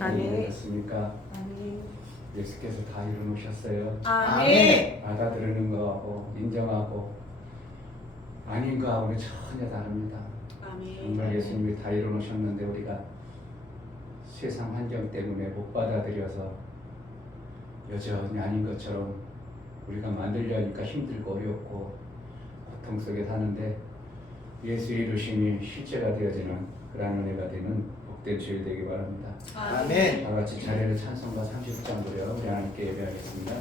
아멘. 그렇습니까? 아멘. 예수께서 다 이루어놓으셨어요. 아멘. 받아들이는 거하고 인정하고 아닌 거하고는 전혀 다릅니다. 정말 예수님이 다 이루어놓으셨는데 우리가 세상 환경 때문에 못 받아들여서 여전히 아닌 것처럼 우리가 만들려니까 힘들고 어렵고 고통 속에 사는데 예수의 이루심이 실체가 되어지는 그러한 은혜가 되는 복된 주일 되기 바랍니다. 아멘. 다 같이 자리를 찬송가 30장 부려 우리 하나님께 예배하겠습니다.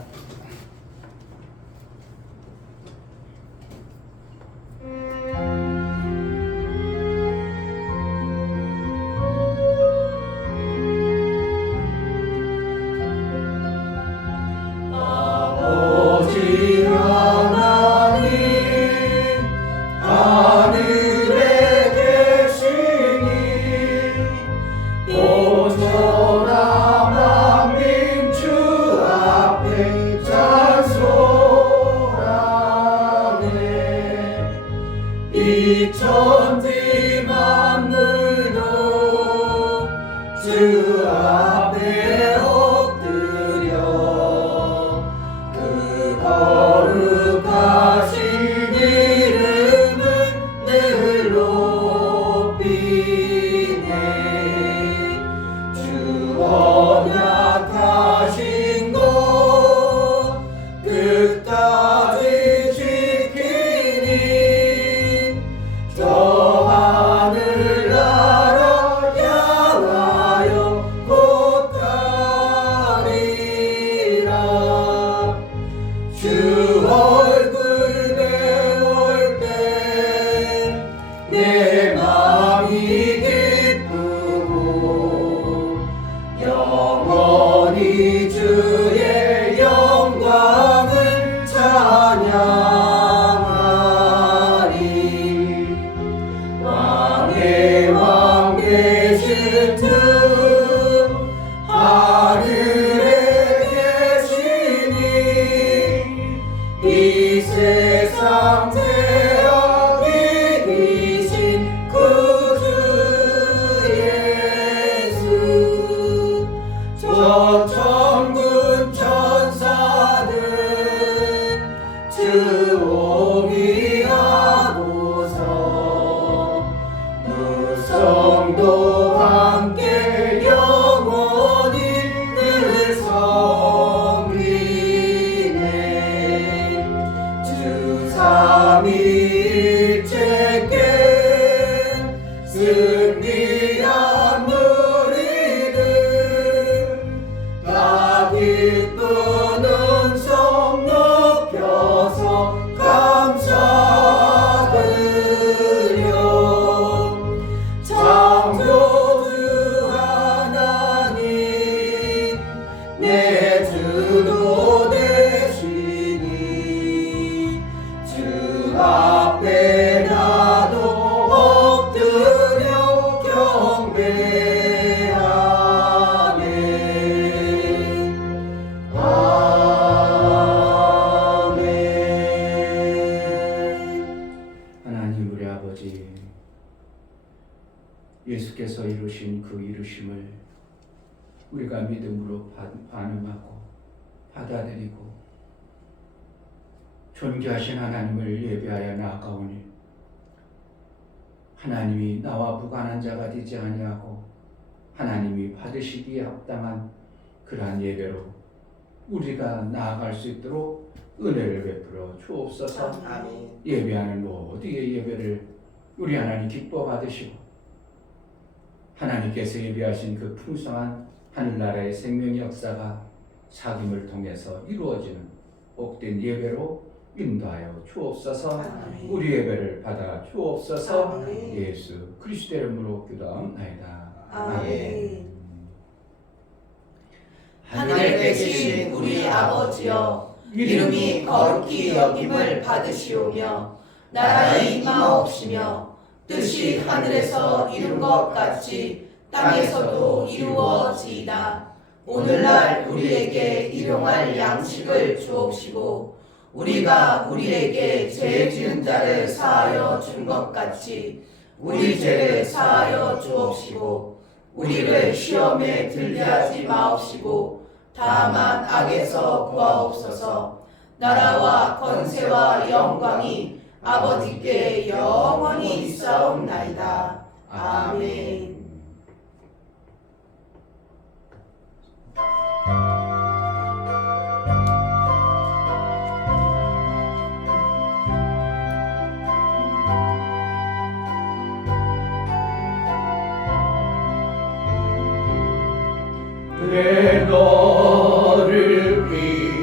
아버지 하나님 하늘에 계시니 온전한 만민 주 앞에 찬송하네. 이 천지 만물도 주 앞에 엎드려 그 거룩하신 이름을 늘 높이네. 주 언약하신 것 끝까지 지키니 저 하늘나라 향하여 곧 가리라. 주 얼굴 배울 때 내 마음이 기쁘고 영원히 주의 영광을 찬양하리. 왕의 왕 되신 주 하늘에 계시니 이 세상 죄악 이기신 구주 예수. 저 천군 천사들 주 오미하고서 무성도 함께 영원히 늘 섬기네. 주 삼위일체께 승리한 우리들 다 기쁜 음성 높여서 감사드려. 창조주 하나님 내 주도 되시니 주 앞에 나도 엎드려 경배하네. 아멘. 하나님 우리 아버지, 예수께서 이루신 그 이루심을 우리가 믿음으로 반응하고 받아들이고 존귀하신 하나님을 예배하여 나아가오니 하나님이 나와 무관한 자가 되지 아니하고 하나님이 받으시기에 합당한 그러한 예배로 우리가 나아갈 수 있도록 은혜를 베풀어 주옵소서. 아멘. 예배하는 모두의 예배를 우리 하나님 기뻐 받으시고 하나님께서 예배하신 그 풍성한 하늘나라의 생명의 역사가 사귐을 통해서 이루어지는 복된 예배로 인도하여 주옵소서. 아멘. 우리 예배를 받아 주옵소서. 아멘. 예수 그리스도의 이름으로 기도하옵나이다. 아멘. 하늘에 계신 우리 아버지여, 이름이 거룩히 여김을 받으시오며 나라의 임하옵시며 뜻이 하늘에서 이룬 것 같이 땅에서도 이루어지이다. 오늘날 우리에게 일용할 양식을 주옵시고 우리가 우리에게 죄 지은 자를 사하여 준 것 같이 우리 죄를 사하여 주옵시고 우리를 시험에 들게 하지 마옵시고 다만 악에서 구하옵소서. 나라와 권세와 영광이 아버지께 영원히 있사옵나이다. 아멘. 내 너를 위하여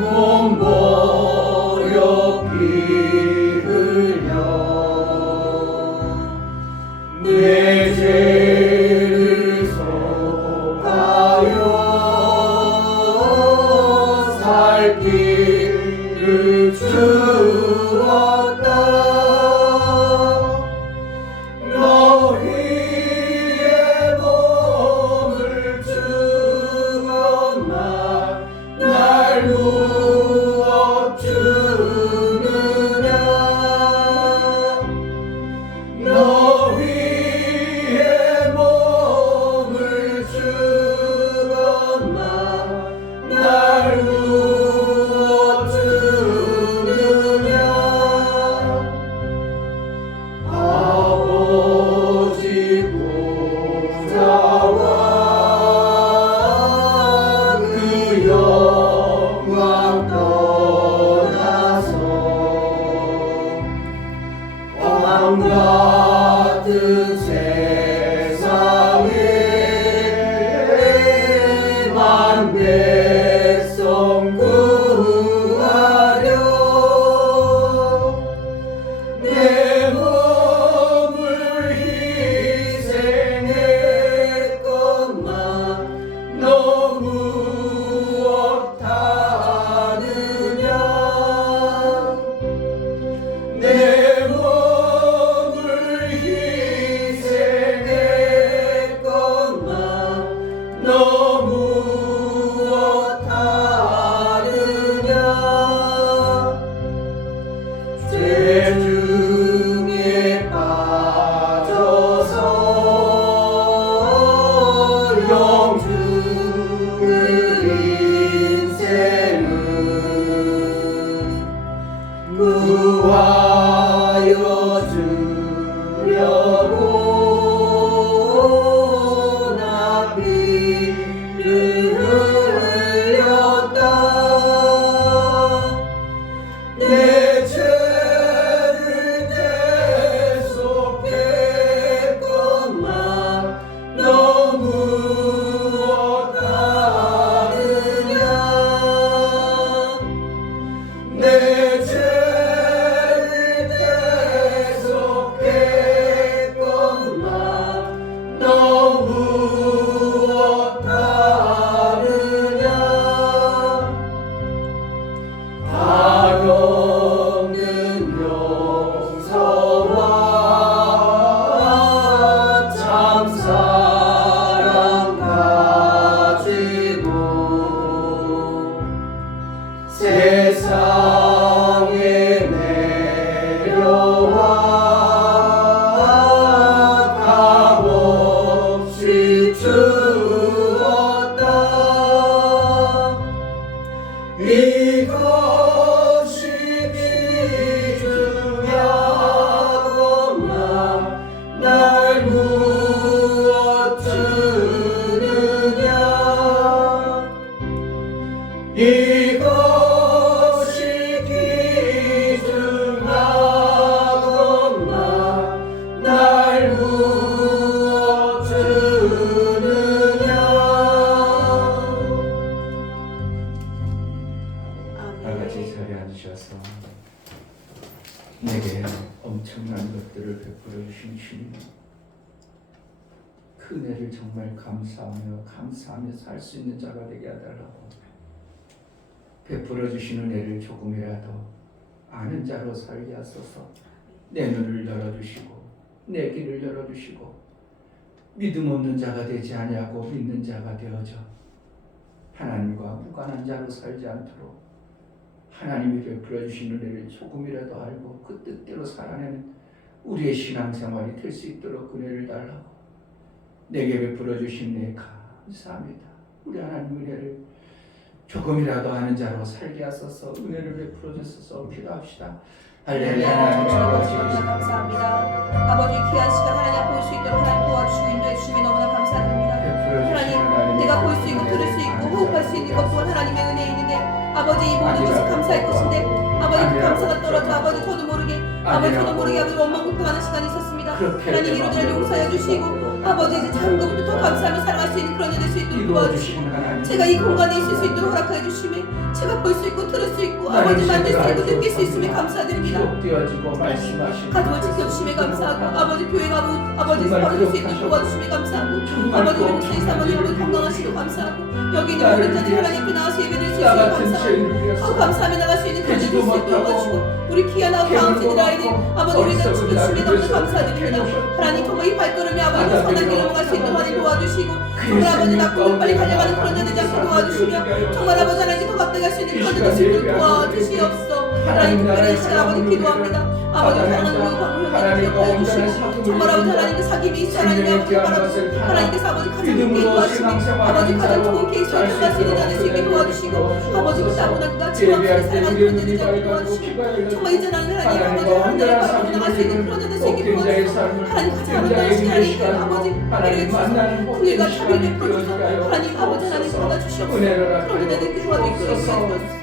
몸 버려 피 흘려 내 죄를 속하여 살 길을 주었다. 너희의 몸을 주었나 날 누워 주느냐. 너희의 몸을 주었나 날 누워 주느냐. 아버지 보좌와 그 영광 떠나서 왕 같은 세상에 만 백성 구하려 내 몸을 희생했건만 너 무엇하느냐. 내 몸을 희생했건만 너 무엇하느냐. 죄 중에 빠져서 영주의 인생을 구하여 주려고 나 피를 흘렸다. 내 죄를 대속했건만 너 무엇하느냐. 내 죄를 대속했건만 너 무엇하느냐. 다없는 용서와 참사랑 가지고 세상에 내려와 값없이 주었다. 이것이 귀중하건만 날 무엇 주느냐. 이것이 귀중하건만 날 무엇 주느냐. 다 같이 자리에 앉으셔서 내게 엄청난 것들을 베풀어 주신 주님, 그 은혜를 정말 감사하며 살 수 있는 자가 되게 해달라고, 베풀어 주신 은혜를 조금이라도 아는 자로 살게 하소서. 내 눈을 열어주시고 내 길을 열어주시고 믿음 없는 자가 되지 아니하고 믿는 자가 되어져 하나님과 무관한 자로 살지 않도록 하나님이 베풀어 주신 은혜를 조금이라도 알고 그 뜻대로 살아내는 우리의 신앙생활이 될 수 있도록 은혜를 달라고 내게 베풀어 주신 내 감사합니다. 우리 하나님 은혜를 조금이라도 아는 자로 살게 하소서. 은혜를 베풀어 주소서. 기도합시다. 할렐루야. 감사합니다. 아버지 귀한 시간 하나님 앞에 볼 수 있도록 하나님 도와주시고 인도해 주시면 너무나 감사드립니다. 하나님 내가 볼 수 있고 들을 수 있고 호흡할 수 있는 것 또한 하나님의 은혜인데 아버지 이 모든 것이 감사할 것인데 아버지 그 감사가 떨어져 아버지 저도 모르게 아버지 원망불평하는 시간이 있었습니다. 하나님 이루들을 용서해 주시고 아버지 이제 작은 것부터 더 감사하며 살아갈 수 있는 그런 일이 될 수 있도록 도와주시고 제가 이 공간에 있을 수 있도록 허락해 주시며 제가 볼 수 있고 들을 수 있고 아버지 만질 수 있고 느낄 수 있음에 감사드립니다. 가족을 지켜주시며 감사하고 아버지 교회 아버지 받을 수 있도록 도와주시며 감사하고 아버지 우리 목사님 사모님 아버지 건강하시고 감사하고 여기 있는 모든 자들 하나님 앞에 나와서 예배드릴 수 있도록 감사하고 감사하며 나갈 수 있는 그런 일이 될 수 있도록 도와주시고 우리 귀한 다음세대 아이들 아버지 우리가 지켜주시며 너무 감사드립니다. 하나님 정말 이 발걸음이 아버지 선한 길을 넘어갈 수 있도록 하나님 도와주시고 정말 아버지 나쁘고 빨리 달려가는 그런 자들 잡고 도와주시며 정말 아버지 하나님 더 가까이 갈 수 있는 그런 자들 수 도와주시옵소서. 하나님 특별히 이 시간 아버지 기도합니다. 아버지 사랑하는 우리 광우현님 기억해 주시고 정말 아버지 하나님 그 사귐이 있어 하나님 아버지 바라보고 하나님께서 아버지 가장 좋게 도와주시고 아버지 가장 좋은 케이스를 들어갈 수 있는 자들 수 있게 도와주시고 아버지 그 따분하기가 지원없이 살아가는 그런 자들 잡고 도와주시고 정말 이제 나는 하나님 아버지 하늘을 바라보고 나갈 수 있는 그런 자들 수 있게 도와주시고 하나님 가장 아름다운 시간이 아버지 내게 주셔서 그 일과 자비를 베풀어 주셔서 하나님 아버지 하나님 받아주시옵소서. 그런 자들께 도와주시옵소서.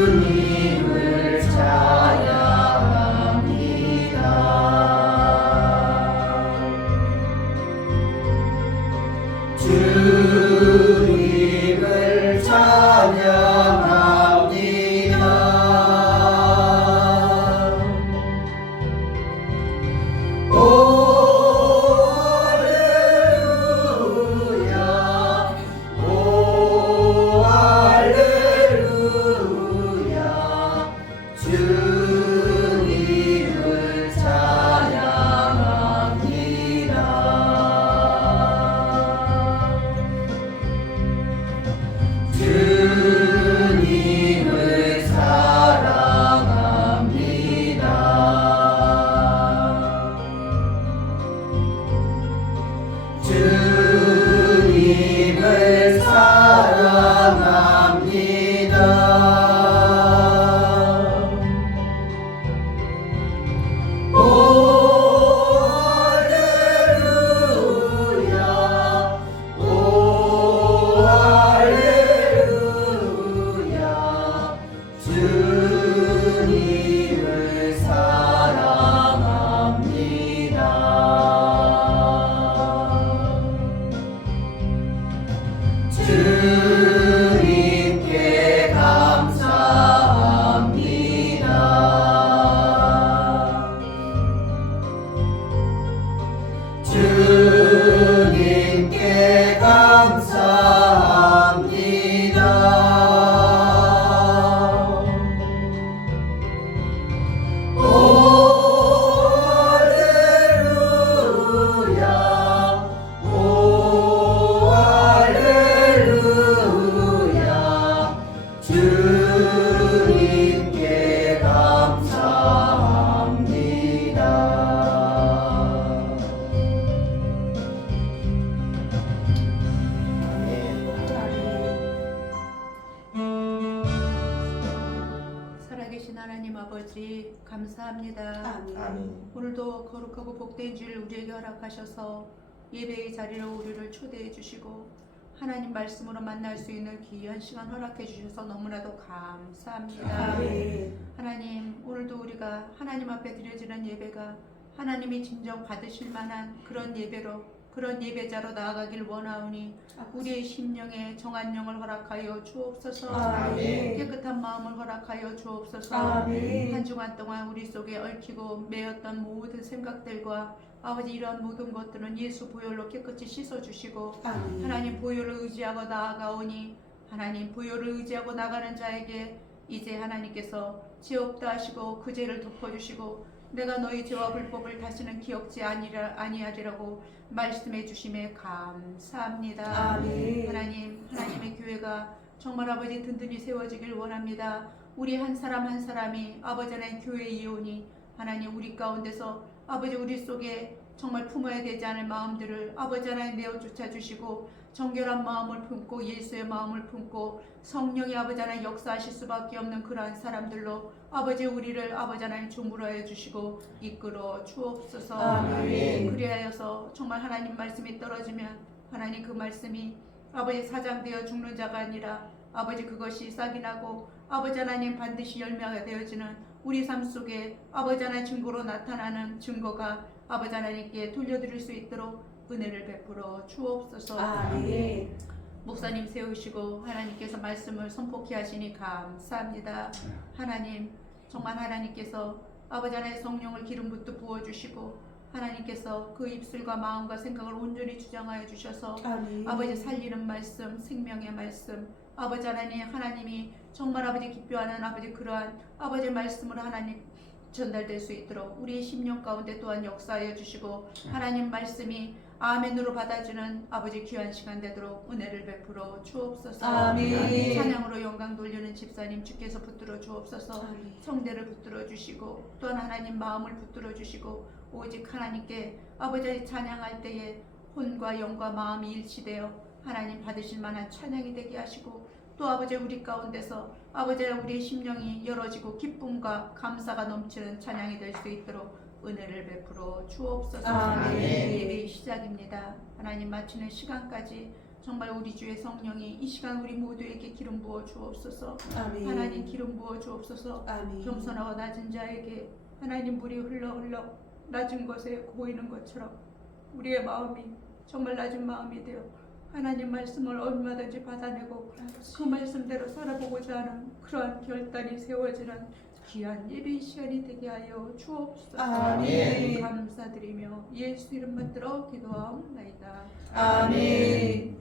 주님을 찬양합니다. 주님을 찬양합니다. 오 할렐루야 오 할렐루야 하나님 아버지 감사합니다. 아멘. 아멘. 오늘도 거룩하고 복된 주일 우리에게 허락하셔서 예배의 자리로 우리를 초대해 주시고 하나님 말씀으로 만날 수 있는 귀한 시간 허락해 주셔서 너무나도 감사합니다. 아멘. 하나님 오늘도 우리가 하나님 앞에 드려지는 예배가 하나님이 진정 받으실 만한 그런 예배로 그런 예배자로 나아가길 원하오니 우리의 심령에 정한 영을 허락하여 주옵소서. 아멘. 깨끗한 마음을 허락하여 주옵소서. 아멘. 한 주간 동안 우리 속에 얽히고 매였던 모든 생각들과 아버지 이런 모든 것들은 예수 보혈로 깨끗이 씻어주시고 아멘. 하나님 보혈을 의지하고 나아가오니 하나님 보혈을 의지하고 나가는 자에게 이제 하나님께서 죄 없다 하시고 그 죄를 덮어주시고 내가 너희 죄와 불법을 다시는 기억지 아니하리라고 말씀해 주심에 감사합니다. 아멘. 하나님, 하나님의 교회가 정말 아버지 든든히 세워지길 원합니다. 우리 한 사람 한 사람이 아버지 하나님 교회 이오니 하나님 우리 가운데서 아버지 우리 속에 정말 품어야 되지 않을 마음들을 아버지 하나님 내어 쫓아주시고 정결한 마음을 품고 예수의 마음을 품고 성령이 아버지 하나님 역사하실 수밖에 없는 그러한 사람들로 아버지 우리를 아버지 하나님 주무러해 주시고 이끌어 주옵소서. 아멘. 그리하여서 정말 하나님 말씀이 떨어지면 하나님 그 말씀이 아버지 사장되어 죽는 자가 아니라 아버지 그것이 싹이 나고 아버지 하나님 반드시 열매가 되어지는 우리 삶 속에 아버지 하나님 증거로 나타나는 증거가 아버지 하나님께 돌려드릴 수 있도록 은혜를 베풀어 주옵소서. 아멘. 목사님 세우시고 하나님께서 말씀을 선포케 하시니 감사합니다. 하나님 정말 하나님께서 아버지 하나님의 성령을 기름 붓듯 부어주시고 하나님께서 그 입술과 마음과 생각을 온전히 주장하여 주셔서 아멘. 아버지 살리는 말씀 생명의 말씀 아버지 하나님이 정말 아버지 기뻐하는 아버지 그러한 아버지 말씀으로 하나님 전달될 수 있도록 우리의 심령 가운데 또한 역사하여 주시고 하나님 말씀이 아멘으로 받아주는 아버지 귀한 시간 되도록 은혜를 베풀어 주옵소서. 아멘. 찬양으로 영광 돌리는 집사님 주께서 붙들어 주옵소서. 아멘. 성대를 붙들어 주시고 또한 하나님 마음을 붙들어 주시고 오직 하나님께 아버지 찬양할 때에 혼과 영과 마음이 일치되어 하나님 받으실 만한 찬양이 되게 하시고 또 아버지 우리 가운데서 아버지 우리의 심령이 열어지고 기쁨과 감사가 넘치는 찬양이 될 수 있도록 은혜를 베풀어 주옵소서. 아멘. 예배의 시작입니다. 하나님 마치는 시간까지 정말 우리 주의 성령이 이 시간 우리 모두에게 기름 부어 주옵소서. 아멘. 하나님 기름 부어 주옵소서. 아멘. 겸손하고 낮은 자에게 하나님 물이 흘러 낮은 것에 고이는 것처럼 우리의 마음이 정말 낮은 마음이 되어 하나님 말씀을 얼마든지 받아내고 그 말씀대로 살아보고자 하는 그러한 결단이 세워지는 귀한 예배 시간이 되게 하여 주옵소서. 아멘. 감사드리며 예수 이름 받들어 기도하옵나이다. 아멘.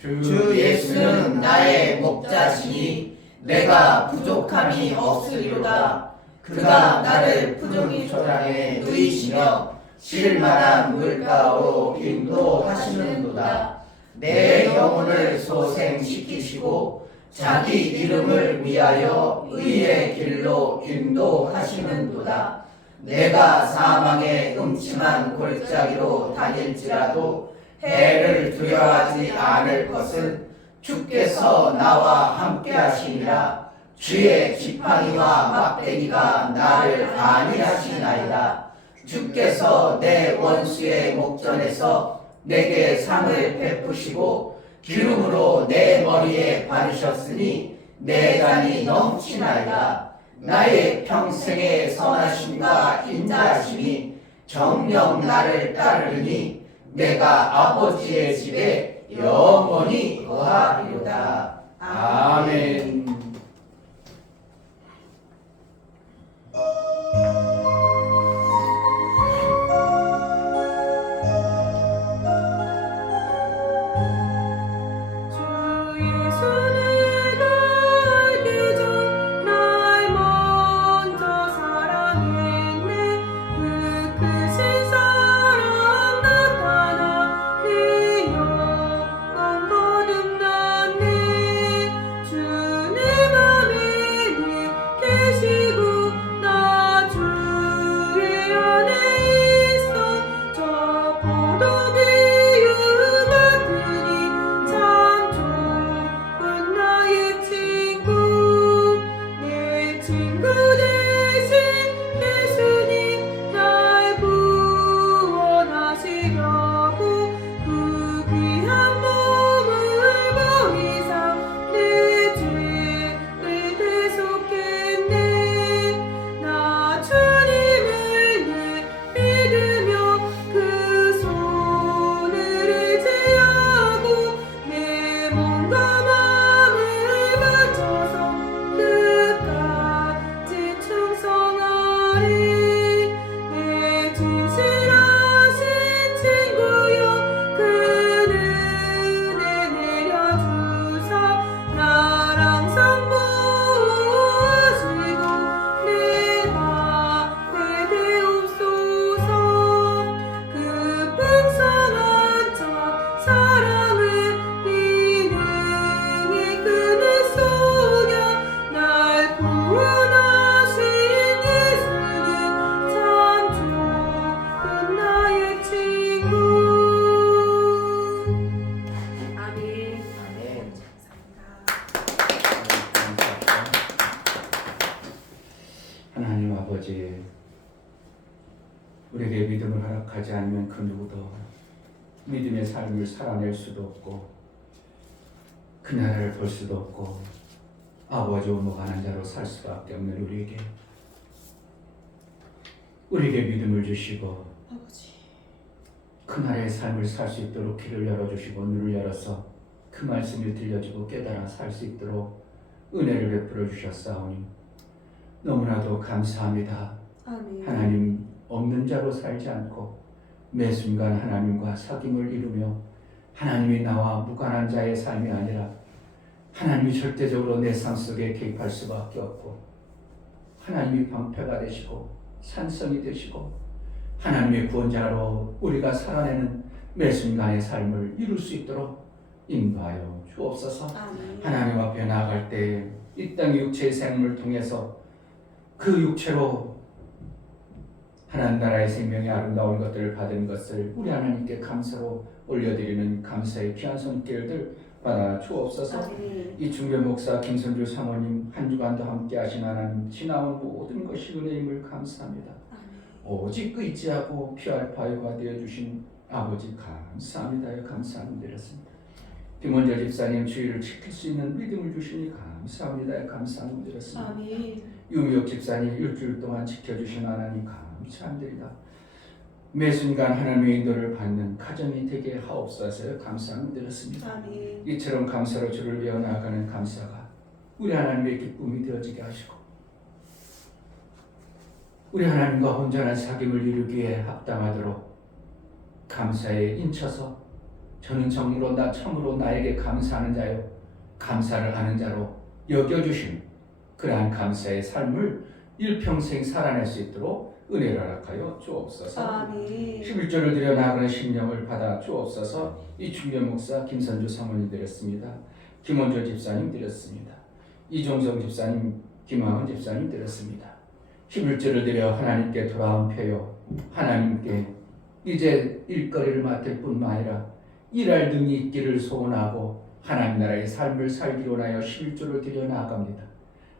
주 예수는 나의 목자시니 내가 부족함이 없으리로다. 그가 나를 푸른 초장에 누이시며 쉴만한 물가로 인도하시는도다. 내 영혼을 소생시키시고 자기 이름을 위하여 의의 길로 인도하시는도다. 내가 사망의 음침한 골짜기로 다닐지라도 해를 두려워하지 않을 것은 주께서 나와 함께 하시니라. 주의 지팡이와 막대기가 나를 안위하시나이다. 주께서 내 원수의 목전에서 내게 상을 베푸시고 기름으로 내 머리에 바르셨으니 내 잔이 넘치나이다. 나의 평생의 선하심과 인자하심이 정녕 나를 따르니 내가 아버지의 집에 영원히 거하리로다. 아멘. 모든 우리에게 믿음을 허락하지 않으면 그 누구도 믿음의 삶을 살아낼 수도 없고 그 나라를 볼 수도 없고 아버지 오목하는 자로 살 수밖에 없는 우리에게 믿음을 주시고 아버지. 그 나라의 삶을 살 수 있도록 귀를 열어주시고 눈을 열어서 그 말씀을 들려주고 깨달아 살 수 있도록 은혜를 베풀어 주셨사오니 너무나도 감사합니다. 아멘. 하나님 없는 자로 살지 않고 매 순간 하나님과 사귐을 이루며 하나님이 나와 무관한 자의 삶이 아니라 하나님이 절대적으로 내 삶 속에 개입할 수밖에 없고 하나님이 방패가 되시고 산성이 되시고 하나님의 구원자로 우리가 살아내는 매 순간의 삶을 이룰 수 있도록 인도하여 주옵소서. 아멘. 하나님 앞에 나아갈 때 이 땅의 육체의 생물을 통해서 그 육체로 하나님 나라의 생명의 아름다운 것들을 받은 것을 우리 하나님께 감사로 올려드리는 감사의 귀한 손길들 받아 주옵소서. 아멘. 이 중교 목사 김선주 사모님 한 주간도 함께 하신 하나님 지나온 모든 것이 은혜임을 감사합니다. 오직 의지하고 피할 바위가 되어주신 아버지 감사합니다. 감사함을 드렸습니다. 김원절 집사님 주의를 지킬 수 있는 믿음을 주시니 감사합니다. 감사함을 드렸습니다. 아멘. 유미옥 집사님 일주일 동안 지켜주신 하나님 감사합니다. 매 순간 하나님의 인도를 받는 가정이 되게 하옵소서. 감사함을 드렸습니다. 아멘. 이처럼 감사로 주를 위하여 나아가는 감사가 우리 하나님의 기쁨이 되어지게 하시고 우리 하나님과 온전한 사귐을 이루기에 합당하도록 감사에 인쳐서 저는 참으로 나에게 감사하는 자요 감사를 하는 자로 여겨주신 그러한 감사의 삶을 일평생 살아낼 수 있도록 은혜를 허락하여 주옵소서. 아멘. 11조를 드려 나아가는 심령을 받아 주옵소서. 이 중교 목사 김선주 사모님 드렸습니다. 김원조 집사님 드렸습니다. 이종성 집사님, 김황은 집사님 드렸습니다. 11조를 드려 하나님께 돌아온 표요 하나님께 이제 일거리를 맡을 뿐만 아니라 일할 능이 있기를 소원하고 하나님 나라의 삶을 살기 원하여 11조를 드려 나아갑니다.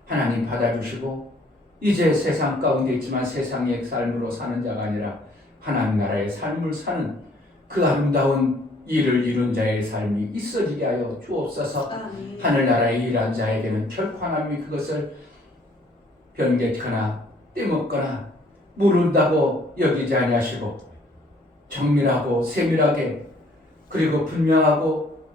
하나님 받아주시고 이제 세상 가운데 있지만 세상의 삶으로 사는 자가 아니라 하나님 나라의 삶을 사는 그 아름다운 일을 이룬 자의 삶이 있어지게 하여 주옵소서. 아멘. 하늘나라에 일한 자에게는 결코 하나님이 그것을 변개하거나 떼먹거나 모른다고 여기지 아니하시고 정밀하고 세밀하게 그리고 분명하고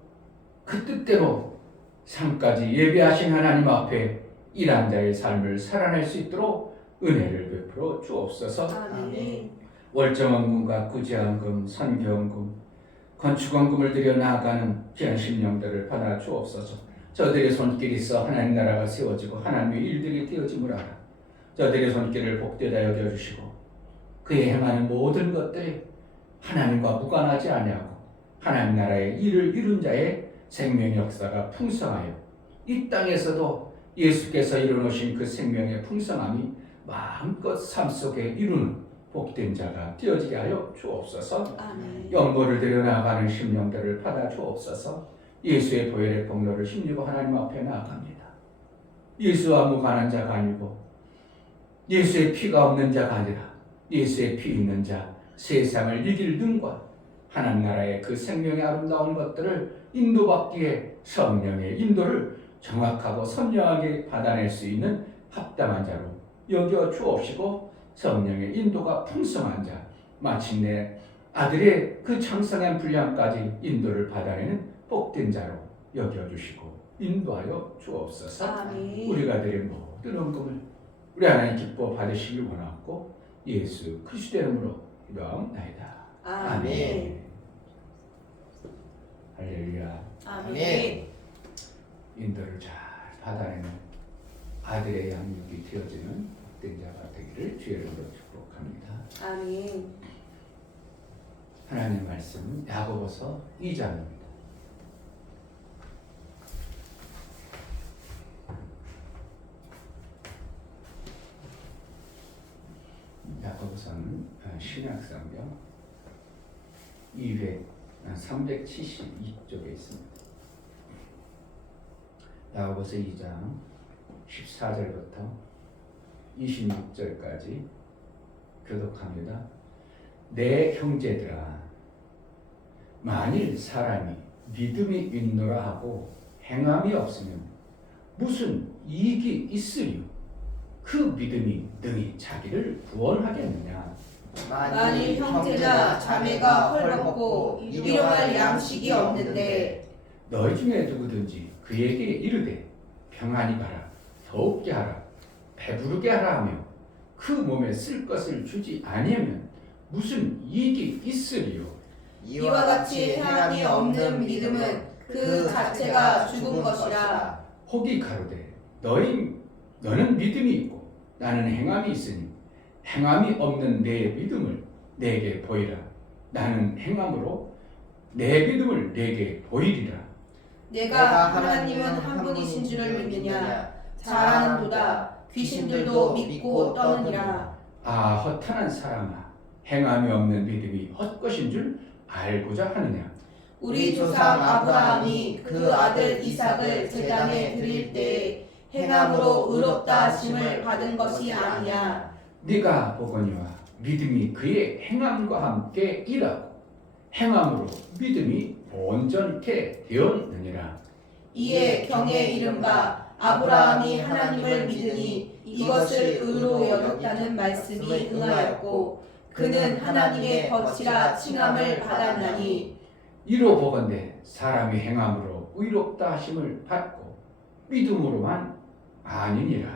그 뜻대로 삶까지 예배하신 하나님 앞에 일한 자의 삶을 살아낼 수 있도록 은혜를 베풀어 주옵소서. 아멘. 월정원금과 구제원금, 선교원금, 건축원금을 들여 나아가는 귀한 심령들을 받아 주옵소서. 저들의 손길이 있어 하나님 나라가 세워지고 하나님의 일들이 되어짐을 알아 저들의 손길을 복되다 여겨주시고 그의 행하는 모든 것들이 하나님과 무관하지 아니하고 하나님 나라의 일을 이룬 자의 생명 역사가 풍성하여 이 땅에서도 예수께서 이루어놓으신 그 생명의 풍성함이 마음껏 삶 속에 이루는 복된 자가 되어지게 하여 주옵소서. 아멘. 영모를 들여나가는 심령들을 받아 주옵소서. 예수의 보혈의 공로를 힘입어 하나님 앞에 나아갑니다. 예수와 무관한 자가 아니고 예수의 피가 없는 자가 아니라 예수의 피 있는 자, 세상을 이길 능과 하나님 나라의 그 생명의 아름다운 것들을 인도받기에 성령의 인도를 정확하고 선명하게 받아낼 수 있는 합당한 자로 여겨 주옵시고 성령의 인도가 풍성한 자, 마침내 아들의 그 창성한 분량까지 인도를 받아내는 복된 자로 여겨주시고 인도하여 주옵소서. 아멘. 우리가 드린 모든 헌금을 우리 하나님 기뻐 받으시길 원하고 예수 그리스도의 이름으로 기도하옵나이다. 아멘. 할렐루야. 아멘. 인도를 잘 받아내는 아들의 양육이 되어지는 복된 자가 되기를 주의 이름으로 축복합니다. 아멘. 하나님 말씀은 야고보서 2장입니다. 야고보서는 신약성경 372쪽에 있습니다. 야고보서 2장 14절부터 26절까지 교독합니다. 내 형제들아, 만일 사람이 믿음이 있노라 하고 행함이 없으면 무슨 이익이 있으리요? 그 믿음이 능히 자기를 구원하겠느냐? 만일 형제나 자매가 헐벗고 일용할 양식이 없는데 너희 중에 누구든지 그에게 이르되 평안히 가라, 더욱게 하라, 배부르게 하라 하며 그 몸에 쓸 것을 주지 아니하면 무슨 이익이 있으리요? 이와 같이 행함이 없는 믿음은 그 자체가 죽은 것이라. 혹이 가로되 너는 믿음이 있고 나는 행함이 있으니 행함이 없는 내 믿음을 내게 보이라. 나는 행함으로 내 믿음을 내게 보이리라. 내가 하나님은 한 분이신 줄을 믿느냐? 잘하는도다. 귀신들도 믿고 떠느니라. 아, 허탄한 사람아, 행함이 없는 믿음이 헛것인 줄 알고자 하느냐? 우리 조상 아브라함이 그 아들 이삭을 제단에 드릴 때에 행함으로 의롭다 하심을 받은 것이 아니냐? 네가 보거니와 믿음이 그의 행함과 함께 일하고 행함으로 믿음이 온전케 되었느니라. 이에 경에 이른바 아브라함이 하나님을 믿으니 이것을 의로 여겼다는 말씀이 응하였고 그는 하나님의 거치라 칭함을 받았나니. 이로 보건대 사람이 행함으로 의롭다 하심을 받고 믿음으로만 아니니라.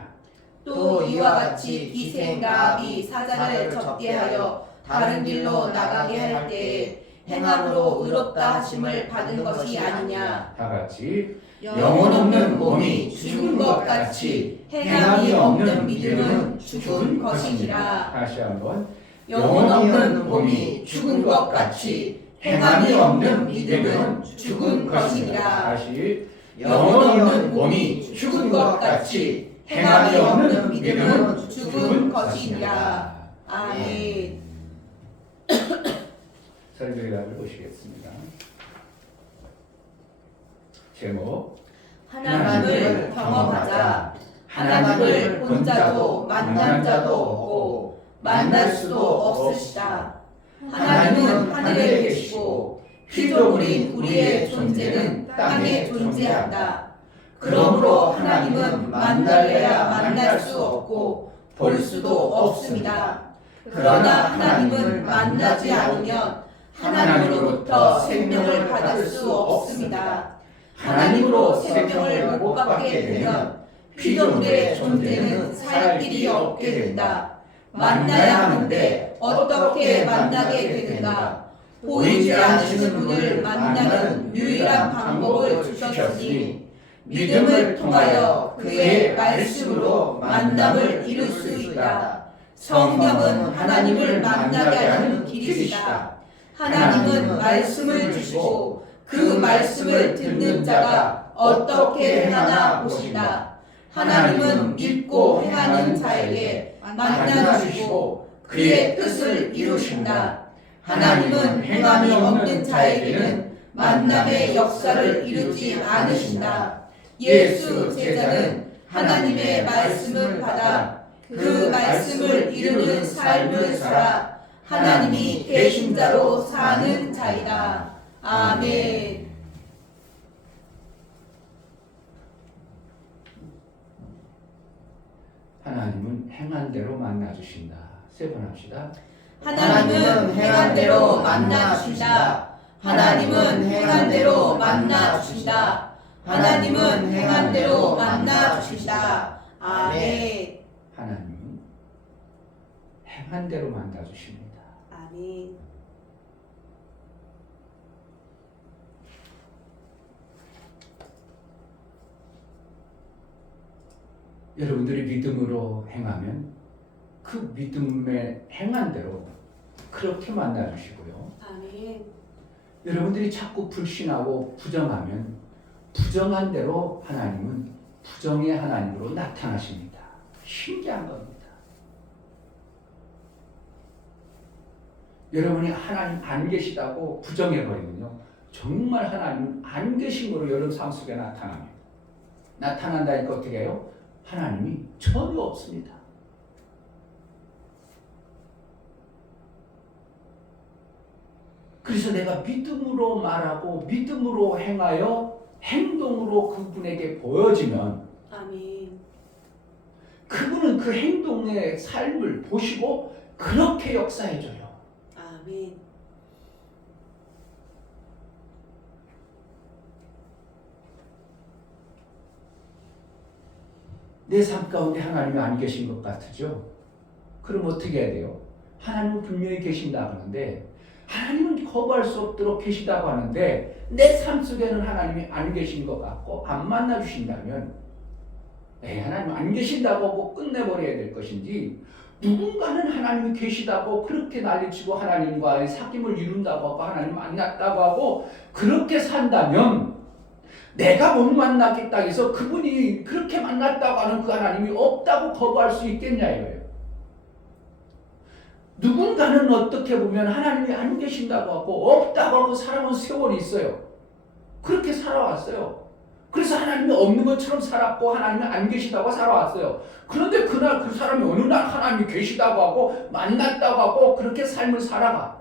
또 이와 같이 기생 라합이 사자를 접대하여 다른 길로 나가게 할 때에 행함으로 의롭다 하심을 받은 것이 아니냐? 다 같이 영혼 없는 몸이 죽은 것 같이 행함이 없는 믿음은 죽은 것이니라. 다시 한번 영혼 없는 몸이 죽은 것 같이 행함이 없는 믿음은 죽은 것이니라. 다시 영혼 없는 몸이 죽은 것 같이 행함이 없는 믿음은 죽은 것이니라. 아멘. 설교의 답을 보시겠습니다. 제목 하나님을 경험하자. 하나님을 본 자도 만난 자도 없고 만날 수도 없으시다. 하나님은 하늘에 계시고 피조물인 우리의 존재는 땅에 존재한다. 그러므로 하나님은 만날래야 만날 수 없고 볼 수도 없습니다. 그러나 하나님은 만나지 않으면 하나님으로부터 생명을 받을 수 없습니다. 하나님으로 생명을 못 받게 되면 피조물의 존재는 살 길이 없게 된다. 만나야 하는데 어떻게 만나게 되는가? 보이지 않으시는 분을 만나는 유일한 방법을 주셨으니 믿음을 통하여 그의 말씀으로 만남을 이룰 수 있다. 성령은 하나님을 만나게 하는 길이시다. 하나님은 말씀을 주시고 그 말씀을 듣는 자가 어떻게 행하나 보신다. 하나님은 믿고 행하는 자에게 만나주시고 그의 뜻을 이루신다. 하나님은 행함이 없는 자에게는 만남의 역사를 이루지 않으신다. 예수 제자는 하나님의 말씀을 받아 그 말씀을 이루는 삶을 살아 하나님이 계신 자로 사는 자이다. 아멘. 하나님은 행한 대로 만나 주신다. 세 번 합시다. 하나님은 행한 대로 만나 주신다. 하나님은 행한 대로 만나 주신다. 하나님은 행한 대로 만나 주신다. 아멘. 하나님은 행한 대로 만나 주십니다. 아멘. 여러분들이 믿음으로 행하면 그 믿음의 행한 대로 그렇게 만나 주시고요. 아멘. 여러분들이 자꾸 불신하고 부정하면 부정한 대로 하나님은 부정의 하나님으로 나타나십니다. 신기한 겁니다. 여러분이 하나님 안 계시다고 부정해버리면요, 정말 하나님은 안 계신 거로 여러분 삶 속에 나타납니다. 나타난다니까 어떻게 해요? 하나님이 전혀 없습니다. 그래서 내가 믿음으로 말하고 믿음으로 행하여 행동으로 그분에게 보여지면 아멘. 그분은 그 행동의 삶을 보시고 그렇게 역사해줘요. 아멘. 내 삶 가운데 하나님이 안 계신 것 같으죠? 그럼 어떻게 해야 돼요? 하나님은 분명히 계신다고 하는데 하나님은 거부할 수 없도록 계시다고 하는데 내 삶 속에는 하나님이 안 계신 것 같고 안 만나 주신다면 하나님 안 계신다고 하고 끝내버려야 될 것인지 누군가는 하나님이 계시다고 그렇게 난리치고 하나님과의 사귐을 이룬다고 하고 하나님 만났다고 하고 그렇게 산다면 내가 못 만났겠다 해서 그분이 그렇게 만났다고 하는 그 하나님이 없다고 거부할 수 있겠냐 이거예요. 누군가는 어떻게 보면 하나님이 안 계신다고 하고 없다고 하고 살아온 세월이 있어요. 그렇게 살아왔어요. 그래서 하나님이 없는 것처럼 살았고 하나님이 안 계시다고 살아왔어요. 그런데 그날 그 사람이 어느 날 하나님이 계시다고 하고 만났다고 하고 그렇게 삶을 살아가.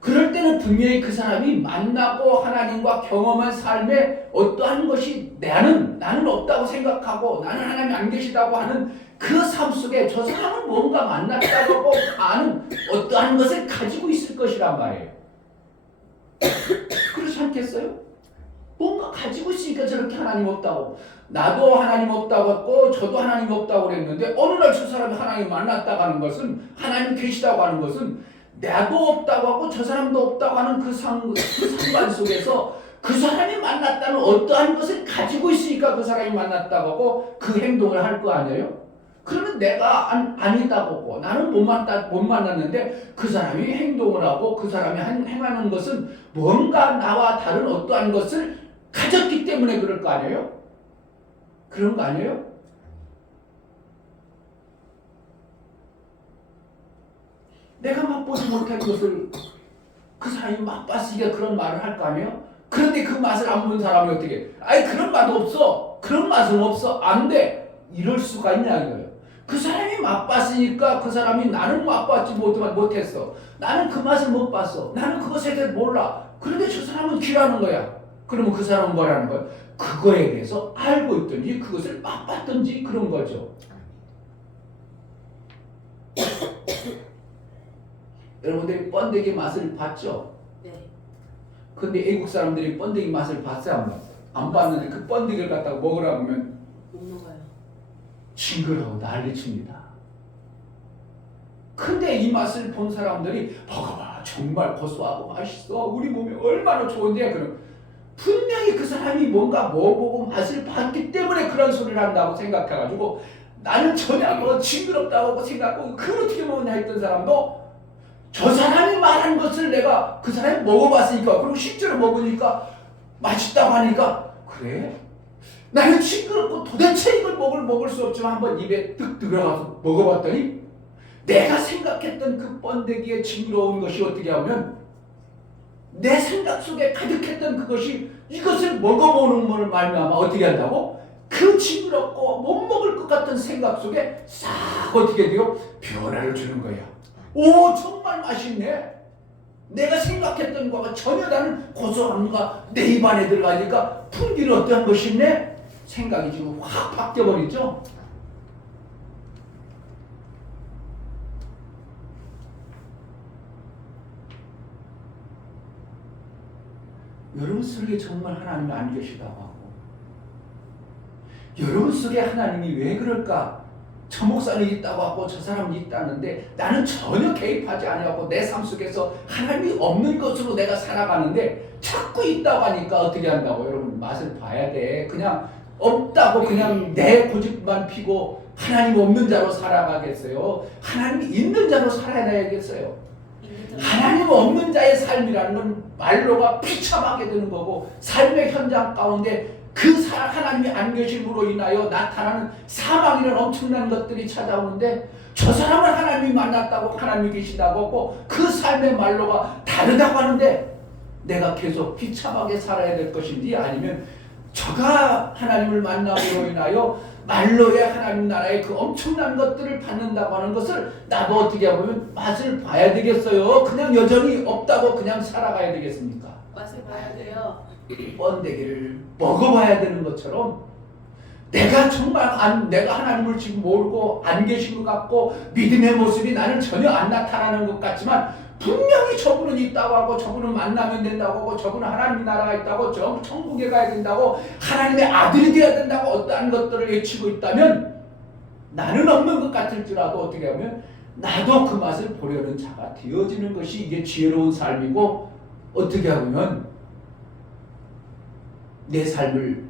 그럴 때는 분명히 그 사람이 만나고 하나님과 경험한 삶에 어떠한 것이 나는 없다고 생각하고 나는 하나님이 안 계시다고 하는 그 삶 속에 저 사람은 뭔가 만났다고 하고 아는 어떠한 것을 가지고 있을 것이란 말이에요. 그렇지 않겠어요? 뭔가 가지고 있으니까 저렇게 하나님 없다고. 나도 하나님 없다고 했고 저도 하나님 없다고 그랬는데 어느 날 저 사람이 하나님 만났다고 하는 것은 하나님 계시다고 하는 것은 나도 없다고 하고 저 사람도 없다고 하는 그 상관 속에서 그 사람이 만났다는 어떠한 것을 가지고 있으니까 그 사람이 만났다고 하고 그 행동을 할 거 아니에요? 그러면 내가 아니다고 하고 나는 못 만났는데 그 사람이 행동을 하고 그 사람이 행하는 것은 뭔가 나와 다른 어떠한 것을 가졌기 때문에 그럴 거 아니에요? 그런 거 아니에요? 내가 맛보지 못한 것을 그 사람이 맛봤으니까 그런 말을 할 거 아니에요? 그런데 그 맛을 안 본 사람이 어떻게 아니 그런 맛 없어. 그런 맛은 없어. 안 돼. 이럴 수가 있냐 이거예요. 그 사람이 맛봤으니까 그 사람이 나는 맛봤지 못했어. 나는 그 맛을 못 봤어. 나는 그것에 대해 몰라. 그런데 저 사람은 귀라는 거야. 그러면 그 사람은 뭐라는 거야? 그거에 대해서 알고 있든지 그것을 맛봤든지 그런 거죠. 여러분들이 번데기 맛을 봤죠? 네. 근데 애국 사람들이 번데기 맛을 봤어요? 안 봤어요? 안 봤는데 그 번데기를 갖다가 먹으라고 하면 못 먹어요. 징그러워 난리칩니다. 근데 이 맛을 본 사람들이 먹어봐 정말 고소하고 맛있어 우리 몸에 얼마나 좋은데 그럼 분명히 그 사람이 뭔가 먹어보고 맛을 봤기 때문에 그런 소리를 한다고 생각해가지고 나는 전혀 뭐 징그럽다고 생각하고 그렇게 먹냐 했던 사람도 저 사람이 말한 것을 내가 그 사람이 먹어봤으니까 그리고 실제로 먹으니까 맛있다고 하니까 그래? 나는 징그럽고 도대체 이걸 먹을 수 없지만 한번 입에 뜩 들어가서 먹어봤더니 내가 생각했던 그 번데기의 징그러운 것이 어떻게 하면 내 생각 속에 가득했던 그것이 이것을 먹어보는 것을 말미암아 어떻게 한다고? 그 징그럽고 못 먹을 것 같은 생각 속에 싹 어떻게 돼요? 변화를 주는 거야. 오 정말 맛있네. 내가 생각했던 것과 전혀 다른 고소함과 내 입안에 들어가니까 풍기는 어떠한 것이 있네? 생각이 지금 확 바뀌어버리죠. 여러분 속에 정말 하나님이 안 계시다고 하고 여러분 속에 하나님이 왜 그럴까? 저 목사는 있다고 하고 저 사람은 있다는데 나는 전혀 개입하지 않아갖고 내 삶 속에서 하나님이 없는 것으로 내가 살아가는데 자꾸 있다고 하니까 어떻게 한다고? 여러분 맛을 봐야 돼. 그냥 없다고 그냥 내 고집만 피고 하나님 없는 자로 살아가겠어요? 하나님이 있는 자로 살아야겠어요? 하나님 없는 자의 삶이라는 건 말로가 비참하게 되는 거고 삶의 현장 가운데 그 하나님이 안 계심으로 인하여 나타나는 사망이라는 엄청난 것들이 찾아오는데 저 사람은 하나님이 만났다고 하나님이 계시다고 하고 그 삶의 말로가 다르다고 하는데 내가 계속 비참하게 살아야 될 것인지 아니면 저가 하나님을 만남으로 인하여 말로의 하나님 나라의 그 엄청난 것들을 받는다고 하는 것을 나도 어떻게 보면 맛을 봐야 되겠어요? 그냥 여전히 없다고 그냥 살아가야 되겠습니까? 맛을 봐야 돼요. 번데기를 먹어봐야 되는 것처럼 내가 정말 내가 하나님을 지금 모르고 안 계신 것 같고 믿음의 모습이 나는 전혀 안 나타나는 것 같지만 분명히 저분은 있다고 하고 저분은 만나면 된다고 하고 저분은 하나님 나라가 있다고 천국에 가야 된다고 하나님의 아들이 되어야 된다고 어떠한 것들을 외치고 있다면 나는 없는 것 같을지라도 어떻게 하면 나도 그 맛을 보려는 자가 되어지는 것이 이게 지혜로운 삶이고 어떻게 하면 내 삶을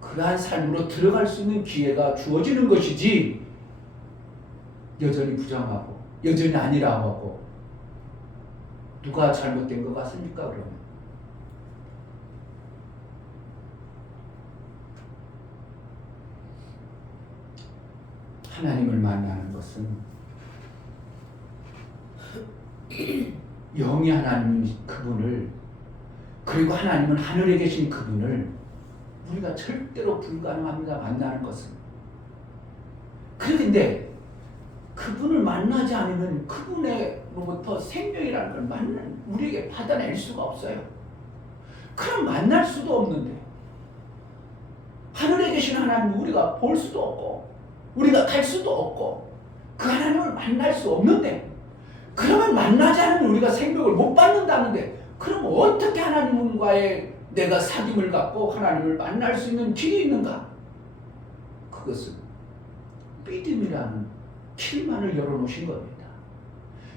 그러한 삶으로 들어갈 수 있는 기회가 주어지는 것이지 여전히 부정하고 여전히 아니라고 하고 누가 잘못된 것 같습니까? 그러면 하나님을 만나는 것은 영이 하나님 그분을 그리고 하나님은 하늘에 계신 그분을 우리가 절대로 불가능합니다. 만나는 것은. 그런데 그분을 만나지 않으면 그분으로부터 생명이라는 걸 우리에게 받아낼 수가 없어요. 그럼 만날 수도 없는데 하늘에 계신 하나님을 우리가 볼 수도 없고 우리가 갈 수도 없고 그 하나님을 만날 수 없는데 그러면 만나지 않으면 우리가 생명을 못 받는다는데 그럼 어떻게 하나님과의 내가 사귐을 갖고 하나님을 만날 수 있는 길이 있는가? 그것은 믿음이라는 길만을 열어놓으신 겁니다.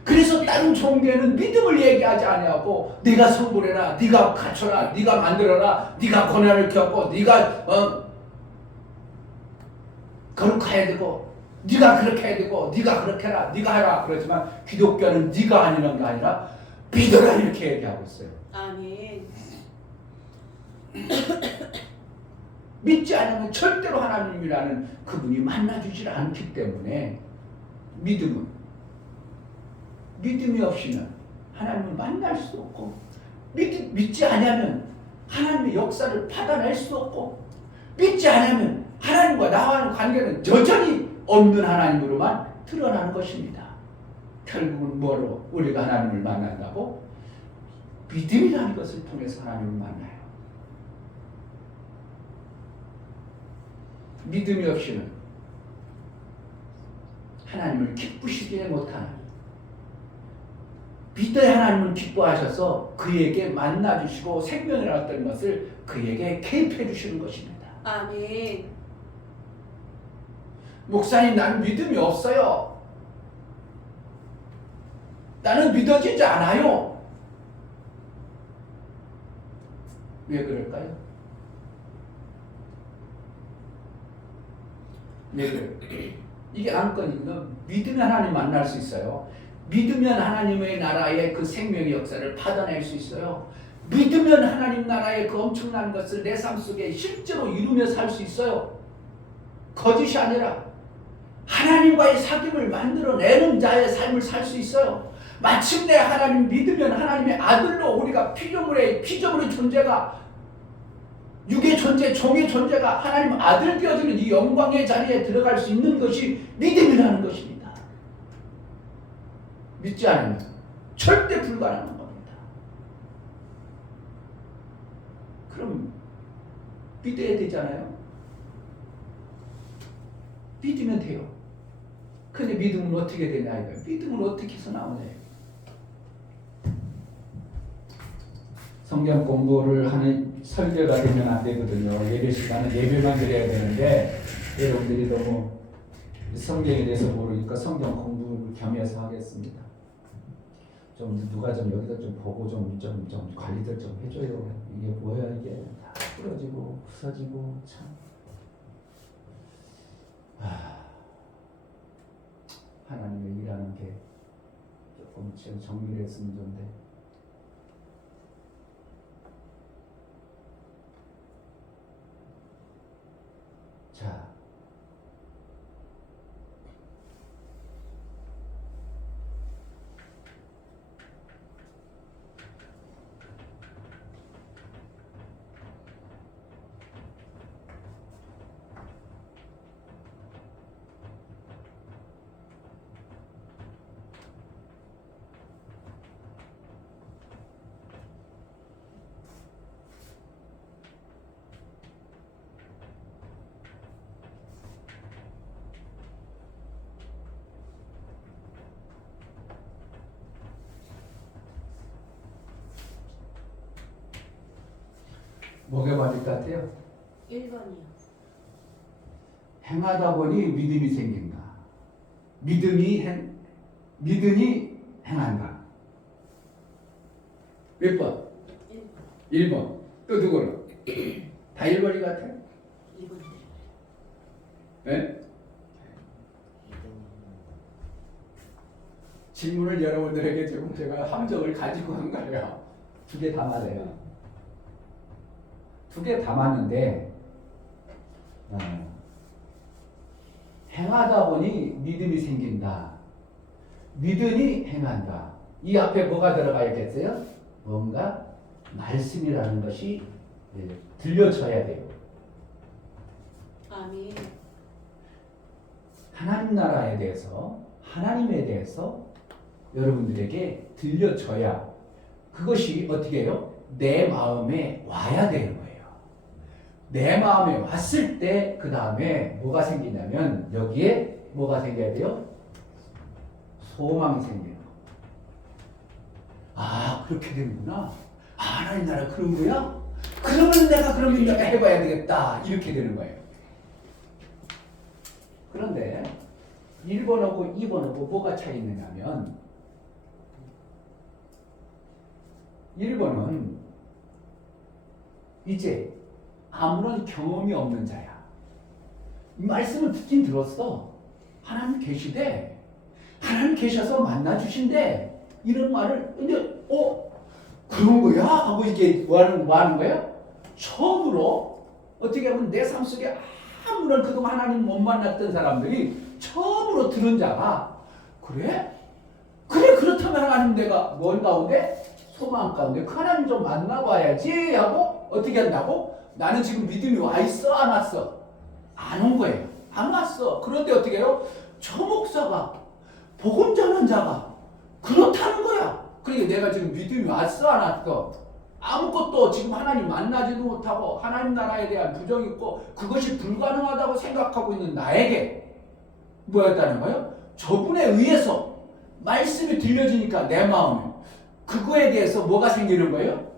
그래서 다른 종교에는 믿음을 얘기하지 아니하고 네가 성불해라, 네가 갖춰라, 네가 만들어라, 네가 고난을 겪고 네가 거룩해야 되고 네가 그렇게 해야 되고 네가 그렇게 해라, 네가 하라 그러지만 기독교는 네가 아니는 게 아니라 믿어라 이렇게 얘기하고 있어요. 아멘. 믿지 않으면 절대로 하나님이라는 그분이 만나주질 않기 때문에 믿음이 없이는 하나님을 만날 수 없고 믿지 않으면 하나님의 역사를 받아낼 수 없고 믿지 않으면 하나님과 나와의 관계는 여전히 없는 하나님으로만 드러나는 것입니다. 결국은 뭐로 우리가 하나님을 만난다고? 믿음이라는 것을 통해서 하나님을 만나요. 믿음이 없이는 하나님을 기쁘시게 못하는 믿어야 하나님을 기뻐하셔서 그에게 만나주시고 생명이라는 어떤 것을 그에게 개입해 주시는 것입니다. 아멘. 목사님 나는 믿음이 없어요. 나는 믿어지지 않아요. 왜 그럴까요? 왜 그럴까요? 이게 안건이거든요. 믿으면 하나님 만날 수 있어요. 믿으면 하나님의 나라의 그 생명의 역사를 받아낼 수 있어요. 믿으면 하나님 나라의 그 엄청난 것을 내 삶 속에 실제로 이루며 살 수 있어요. 거짓이 아니라 하나님과의 사귐을 만들어내는 자의 삶을 살 수 있어요. 마침내 하나님 믿으면 하나님의 아들로 우리가 피조물의 존재가 육의 존재, 종의 존재가 하나님 아들 되어지는 이 영광의 자리에 들어갈 수 있는 것이 믿음이라는 것입니다. 믿지 않으면 절대 불가능한 겁니다. 그럼 믿어야 되잖아요. 믿으면 돼요. 근데 믿음은 어떻게 되냐 이거예요. 믿음은 어떻게 해서 나오냐. 성경 공부를 하는 설교가 되면 안 되거든요. 예배 시간은 예배만 드려야 되는데 여러분들이 너무 성경에 대해서 모르니까 성경 공부를 겸해서 하겠습니다. 좀 누가 좀 여기다 좀 보고 좀 관리들 좀 해줘요. 이게 뭐야 이게 다 부러지고 부서지고 참. 하나님의 일하는 게 조금 정리를 했으면 좋은데. 자, 뭐가 맞을 것 같아요? 1번이요. 행하다 보니 믿음이 생긴다. 믿음이 행한다. 몇 번? 1번. 또 누구는? 다 1번이 같아요? 2번. 네? 질문을 여러분들에게 지금 제가 함정을 가지고 한 거예요. 2개 다 맞아요. 2개 다 맞는데 행하다 보니 믿음이 생긴다. 믿음이 행한다. 이 앞에 뭐가 들어가 있겠어요? 뭔가 말씀이라는 것이 들려져야 돼요. 아멘. 하나님 나라에 대해서, 하나님에 대해서 여러분들에게 들려져야 그것이 어떻게 해요? 내 마음에 와야 되는 거예요. 내 마음에 왔을 때 그 다음에 뭐가 생기냐면 여기에 뭐가 생겨야 돼요? 소망이 생겨요. 아, 그렇게 되는구나. 아, 하나님 나라 그런 거야? 그러면 내가 해봐야 되겠다. 이렇게 되는 거예요. 그런데 1번하고 2번하고 뭐가 차이 있느냐면 1번은 이제 아무런 경험이 없는 자야. 이 말씀을 듣긴 들었어. 하나님 계시대. 하나님 계셔서 만나주신대. 이런 말을 근데 그런 거야? 하고 이게 뭐 하는 거야? 처음으로 어떻게 하면 내 삶 속에 아무런 그동안 하나님 못 만났던 사람들이 처음으로 들은 자가 그래? 그렇다면 하나님 내가 뭔 가운데? 소망 가운데 그 하나님 좀 만나봐야지 하고 어떻게 한다고? 나는 지금 믿음이 와 있어 안 왔어? 안 온 거예요. 안 왔어. 그런데 어떻게 해요? 저 목사가 복음 전한 자가 그렇다는 거야. 그러니까 내가 지금 믿음이 왔어 안 왔어? 아무것도 지금 하나님 만나지도 못하고 하나님 나라에 대한 부정이 있고 그것이 불가능하다고 생각하고 있는 나에게 뭐였다는 거예요? 저분에 의해서 말씀이 들려지니까 내 마음에 그거에 대해서 뭐가 생기는 거예요?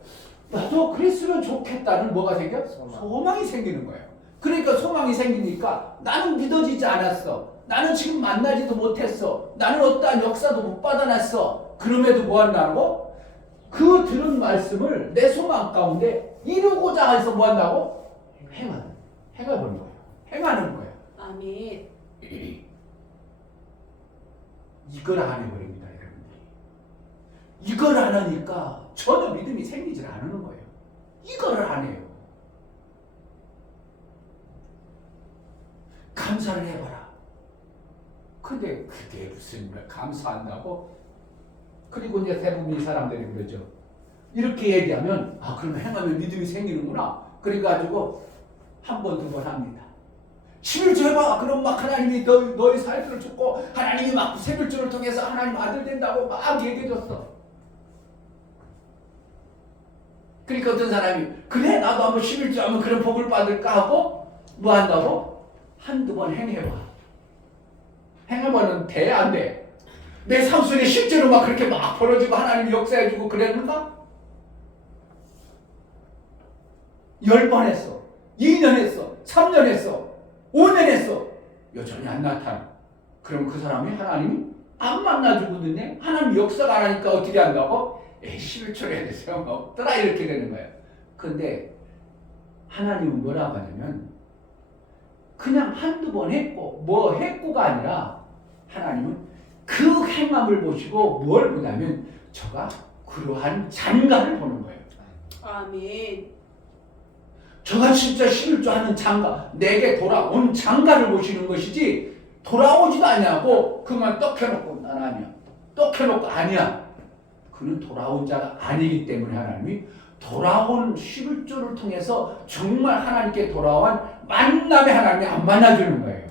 나도 그랬으면 좋겠다는 뭐가 생겨? 소망이 생기는 거예요. 그러니까 소망이 생기니까 나는 믿어지지 않았어. 나는 지금 만나지도 못했어. 나는 어떠한 역사도 못 받아놨어. 그럼에도 뭐 한다고? 그 들은 말씀을 내 소망 가운데 이루고자 해서 뭐 한다고? 행해보는 거예요. 행하는 거예요. 아멘. 이걸 안 해버립니다, 여러분들이. 이걸 안 하니까 전혀 믿음이 생기질 않는 거예요. 이거를 안 해요. 감사를 해봐라. 근데 그게 무슨 감사한다고? 그리고 이제 대부분 이 사람들이 그러죠. 이렇게 얘기하면 그러면 행하면 믿음이 생기는구나. 그래가지고 한 번, 두 번 합니다. 11조 해봐. 그럼 막 하나님이 너의 살들을 줬고 하나님이 막 11조를 통해서 하나님 아들 된다고 막 얘기해줬어. 그러니까 어떤 사람이 그래 나도 한번 11조 하면 그런 복을 받을까 하고 뭐 한다고? 한두 번 행해봐. 행해봐는 돼? 안 돼? 내 삶 속에 실제로 막 그렇게 막 벌어지고 하나님이 역사해주고 그랬는가? 10번 했어. 2년 했어. 3년 했어. 5년 했어. 여전히 안 나타나. 그럼 그 사람이 하나님이 안 만나주거든요. 하나님 역사가 안 하니까 어떻게 한다고? 11초를 해야 돼서 없더라 이렇게 되는 거예요. 근데 하나님은 뭐라고 하냐면 그냥 한두 번 했고 뭐 했고가 아니라 하나님은 그 행함을 보시고 뭘 보냐면 저가 그러한 장가를 보는 거예요. 아멘. 저가 진짜 11조 하는 장가, 내게 돌아온 장가를 보시는 것이지 돌아오지도 않냐고 그만 떡 해놓고 난 아니야. 떡 해놓고 아니야. 그는 돌아온 자가 아니기 때문에 하나님이 돌아온 11조를 통해서 정말 하나님께 돌아온 만남의 하나님이 안 만나주는 거예요.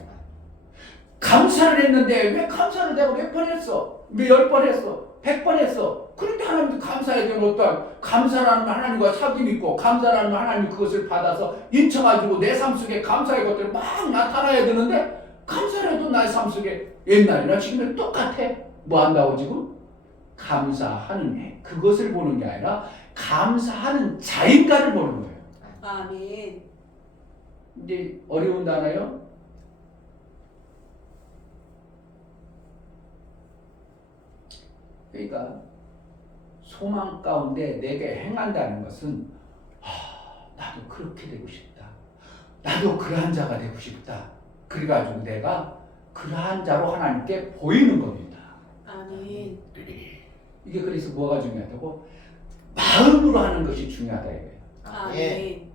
감사를 했는데 왜 감사를 내가 몇 번 했어? 왜 10번 했어? 100번 했어? 그런데 하나님도 감사해야 되는 어떤 감사라는 하나님과 사귐이 있고 감사라는 하나님이 그것을 받아서 인쳐가지고 내 삶 속에 감사의 것들이 막 나타나야 되는데 감사를 해도 나의 삶 속에 옛날이나 지금이랑 똑같아. 뭐 한다고 지금? 감사하는 해. 그것을 보는 게 아니라 감사하는 자인가를 보는 거예요. 아멘. 근데 어려운 단어요. 그러니까 소망 가운데 내게 행한다는 것은 나도 그렇게 되고 싶다. 나도 그러한 자가 되고 싶다. 그래가지고 내가 그러한 자로 하나님께 보이는 겁니다. 아멘. 이게 그래서 뭐가 중요하다고? 마음으로 하는 것이 중요하다 이거예요. 아멘.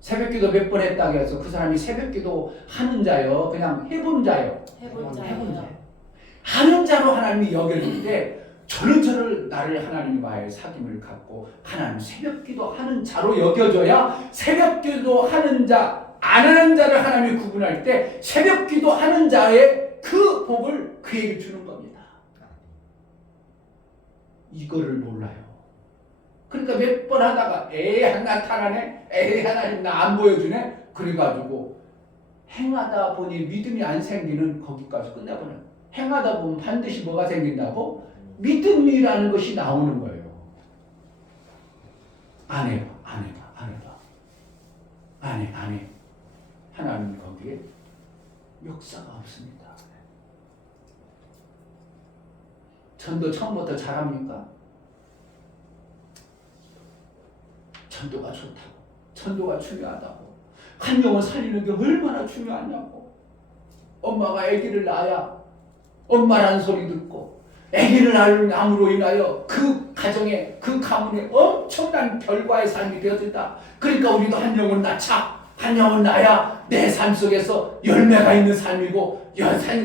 새벽기도 몇 번 했다고 해서 그 사람이 새벽기도 하는 자요, 그냥 해본 자요. 해본 해본 자예요. 자요. 하는 자로 하나님이 여겨질 때 저를 나를 하나님과의 사귐을 갖고 하나님 새벽기도 하는 자로 여겨져야 새벽기도 하는 자, 안 하는 자를 하나님이 구분할 때 새벽기도 하는 자의 그 복을 그에게 주는 겁니다. 이거를 몰라요. 그러니까 몇 번 하다가 나타나네, 하나님 나 안 보여주네. 그래가지고 행하다 보니 믿음이 안 생기는 거기까지 끝나버려요. 행하다 보면 반드시 뭐가 생긴다고? 믿음이라는 것이 나오는 거예요. 안 해봐. 하나님 거기에 역사가 없습니다. 전도 처음부터 잘합니까? 전도가 좋다고, 전도가 중요하다고, 한 영혼 살리는 게 얼마나 중요하냐고. 엄마가 아기를 낳아야 엄마라는 소리 듣고 아기를 낳음으로 인하여 그 가정에, 그 가문에 엄청난 결과의 삶이 되어진다. 그러니까 우리도 한 영혼 낳자. 한 영혼 낳아야 내 삶 속에서 열매가 있는 삶이고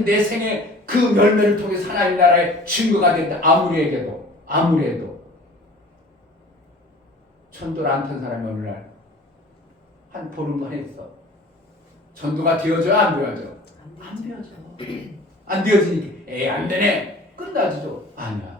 내 생에 그 열매를 통해서 하나님 나라의 증거가 된다. 아무리 해도 전도를 안 탄 사람이 어느 날 한 보름만 했어. 전도가 되어져요? 안 되어져? 안 되어져. 안 되어지니까 안 되네. 끝나지죠? 아니야.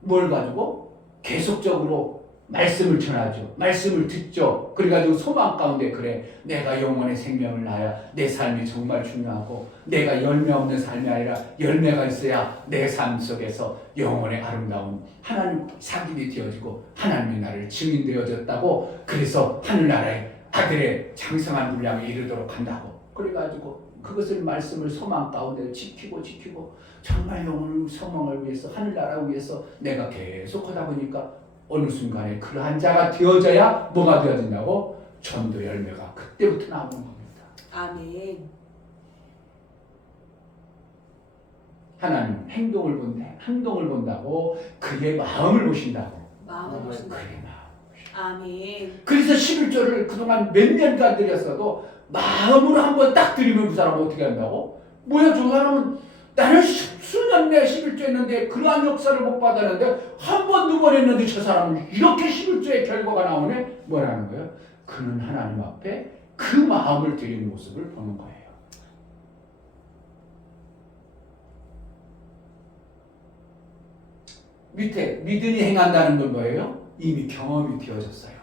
뭘 가지고? 계속적으로 말씀을 전하죠. 말씀을 듣죠. 그래가지고 소망 가운데 그래. 내가 영원의 생명을 낳아야 내 삶이 정말 중요하고 내가 열매 없는 삶이 아니라 열매가 있어야 내 삶 속에서 영원의 아름다운 하나님 사귐이 되어지고 하나님의 나를 증인되어졌다고. 그래서 하늘나라의 아들의 장성한 분량에 이르도록 한다고. 그래가지고 그것을 말씀을 소망 가운데 지키고 정말 영혼을 소망을 위해서 하늘나라 위해서 내가 계속 하다 보니까 어느 순간에 그러한 자가 되어져야 뭐가 되어진다고? 전도 열매가 그때부터 나오는 겁니다. 아멘. 하나님 행동을 본다고 그의 마음을 보신다고. 마음을 보신다. 그의 마음. 아멘. 그래서 11조를 그동안 몇 년간 드렸어도 마음으로 한번 딱 드리면 그 사람은 어떻게 한다고? 뭐야 저 사람은 나는 수년 내 11조 했는데 그러한 역사를 못 받았는데 한 번, 두 번 했는데 저 사람은 이렇게 11조의 결과가 나오네? 뭐라는 거예요? 그는 하나님 앞에 그 마음을 드리는 모습을 보는 거예요. 밑에 믿음이 행한다는 건 뭐예요? 이미 경험이 되어졌어요.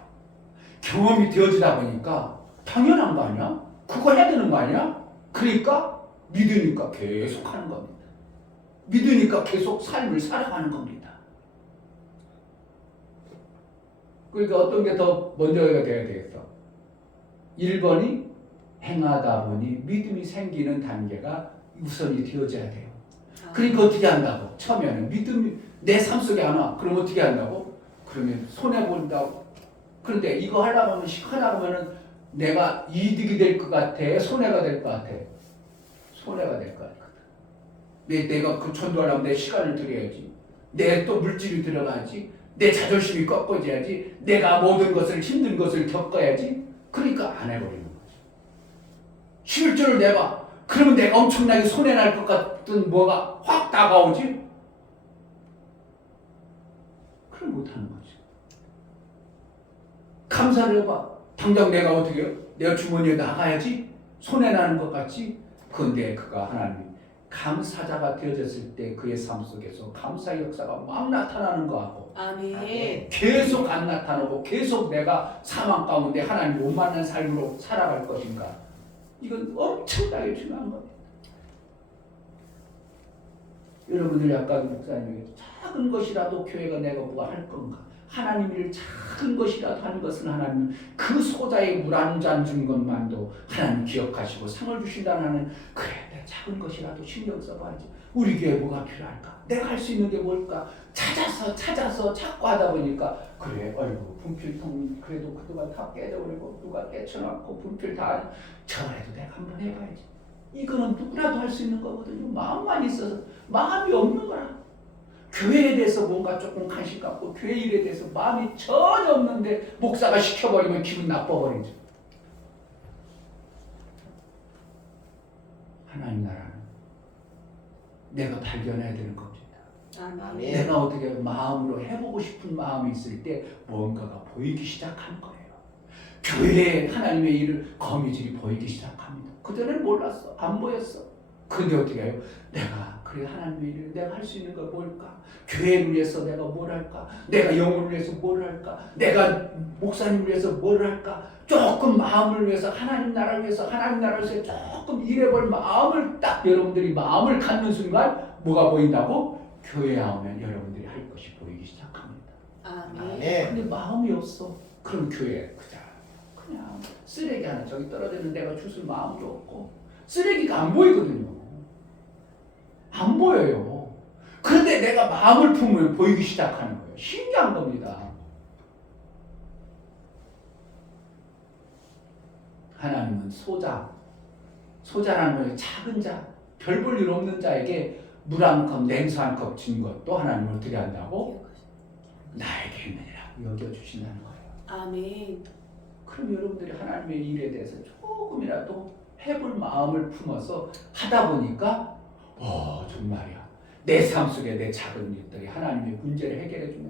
경험이 되어지다 보니까 당연한 거 아니야? 그거 해야 되는 거 아니야? 그러니까 믿으니까 계속 하는 겁니다. 믿으니까 계속 삶을 살아가는 겁니다. 그러니까 어떤 게 더 먼저가 돼야 되겠어? 1번이 행하다 보니 믿음이 생기는 단계가 우선이 되어져야 돼요. 그러니까 어떻게 한다고? 처음에는 믿음이 내 삶 속에 안 와. 그럼 어떻게 한다고? 그러면 손해본다고. 그런데 이거 하려고 하면 내가 이득이 될 것 같아? 손해가 될 것 같아? 손해가 될 것 같거든. 내가 그 전도하려면 내 시간을 들여야지. 내 또 물질이 들어가야지. 내 자존심이 꺾어져야지. 내가 모든 것을 힘든 것을 겪어야지. 그러니까 안 해버리는 거지. 11조를 내봐. 그러면 내가 엄청나게 손해날 것 같은 뭐가 확 다가오지? 그럼 못하는 거지. 감사를 해봐. 당장 내가 어떻게 해요? 내가 주머니에 나가야지? 손해나는 것 같지? 그런데 그가 하나님 감사자가 되어졌을 때 그의 삶 속에서 감사의 역사가 막 나타나는 것 같고 아멘. 계속 안 나타나고 계속 내가 사망 가운데 하나님 못 만난 삶으로 살아갈 것인가? 이건 엄청나게 중요한 겁니다. 여러분들이 아까 목사님에게 작은 것이라도 교회가 내가 뭐가 할 건가? 하나님 일을 작은 것이라도 하는 것은 하나님 그 소자에 물 한 잔 준 것만도 하나님 기억하시고 상을 주신다는 하는 그래 내 작은 것이라도 신경 써봐야지. 우리 교회 뭐가 필요할까? 내가 할 수 있는 게 뭘까? 찾아서 찾고 하다 보니까 그래 어이구 분필통 그래도 그동안 다 깨져버리고 누가 깨쳐놨고 분필 다 저래도 내가 한번 해봐야지. 이거는 누구라도 할 수 있는 거거든요. 마음만 있어서 마음이 없는 거라. 교회에 대해서 뭔가 조금 관심 갖고 교회 일에 대해서 마음이 전혀 없는데 목사가 시켜버리면 기분 나빠버리죠. 하나님 나라는 내가 발견해야 되는 겁니다. 아멘. 내가 어떻게 마음으로 해보고 싶은 마음이 있을 때 뭔가가 보이기 시작하는 거예요. 교회에 하나님의 일을 거미줄이 보이기 시작합니다. 그전에는 몰랐어. 안 보였어. 근데 어떻게 해요? 내가 그래 하나님의 일을 내가 할 수 있는 거 뭘까? 교회를 위해서 내가 뭘 할까? 내가 영혼을 위해서 뭘 할까? 내가 목사님을 위해서 뭘 할까? 조금 마음을 위해서 하나님 나라를 위해서 조금 일해볼 마음을 딱 여러분들이 마음을 갖는 순간 뭐가 보인다고? 교회에 오면 여러분들이 할 것이 보이기 시작합니다. 아멘. 근데 마음이 없어. 그럼 교회 그냥 쓰레기 하나 저기 떨어지는 데가 주술 마음도 없고 쓰레기가 안 보이거든요. 안 보여요. 그런데 내가 마음을 품으면 보이기 시작하는 거예요. 신기한 겁니다. 하나님은 소자라는 거예요. 작은 자, 별 볼 일 없는 자에게 물 한 컵, 냉수 한 컵 준 것도 하나님은 어떻게 한다고? 나에게 있느니라고 여겨주신다는 거예요. 아멘. 그럼 여러분들이 하나님의 일에 대해서 조금이라도 해볼 마음을 품어서 하다 보니까 정말이야. 내 삶 속에 내 작은 일들이 하나님의 문제를 해결해주네.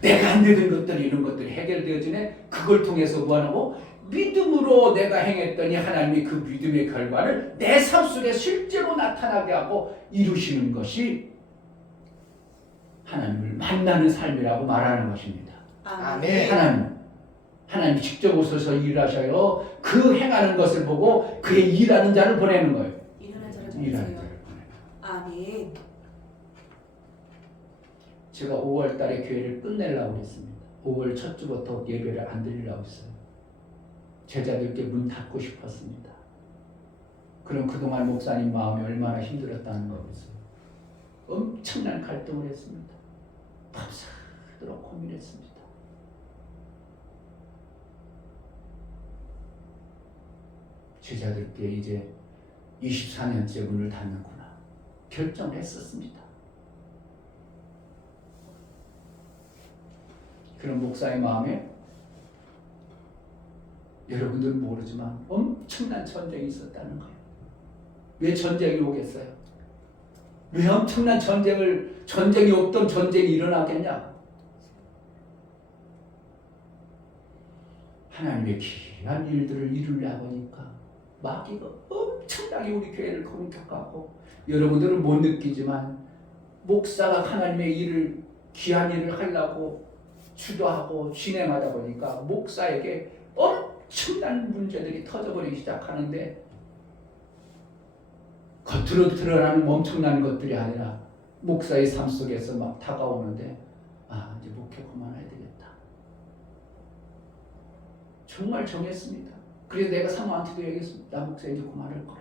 내가 안 되는 것들이 이런 것들이 해결되어지네. 그걸 통해서 뭐하고 믿음으로 내가 행했더니 하나님이 그 믿음의 결과를 내 삶 속에 실제로 나타나게 하고 이루시는 것이 하나님을 만나는 삶이라고 말하는 것입니다. 아멘. 하나님이 직접 오셔서 일하셔요. 그 행하는 것을 보고 그의 일하는 자를 보내는 거예요. 일어난 자를 일하는 보내세요. 자를 보내는 거예요. 아멘. 제가 5월 달에 교회를 끝내려고 했습니다. 5월 첫 주부터 예배를 안 드리려고 했어요. 제자들께 문 닫고 싶었습니다. 그럼 그동안 목사님 마음이 얼마나 힘들었다는 거겠어요. 엄청난 갈등을 했습니다. 밤새도록 고민했습니다. 제자들께 이제 24년째 문을 닫는구나 결정을 했었습니다. 그런 목사의 마음에 여러분들은 모르지만 엄청난 전쟁이 있었다는 거예요. 왜 전쟁이 오겠어요? 왜 엄청난 전쟁이 없던 전쟁이 일어나겠냐? 하나님의 귀한 일들을 이루려고 하니까 마귀가 엄청나게 우리 교회를 공격하고 여러분들은 못 느끼지만 목사가 하나님의 일을 귀한 일을 하려고 주도하고 진행하다 보니까 목사에게 엄청난 문제들이 터져버리기 시작하는데 겉으로 드러나는 엄청난 것들이 아니라 목사의 삶 속에서 막 다가오는데 이제 목회 그만해야 되겠다. 정말 정했습니다. 그래서 내가 사모한테도 얘기했습니다. 나 목사 이제 그만할 거라.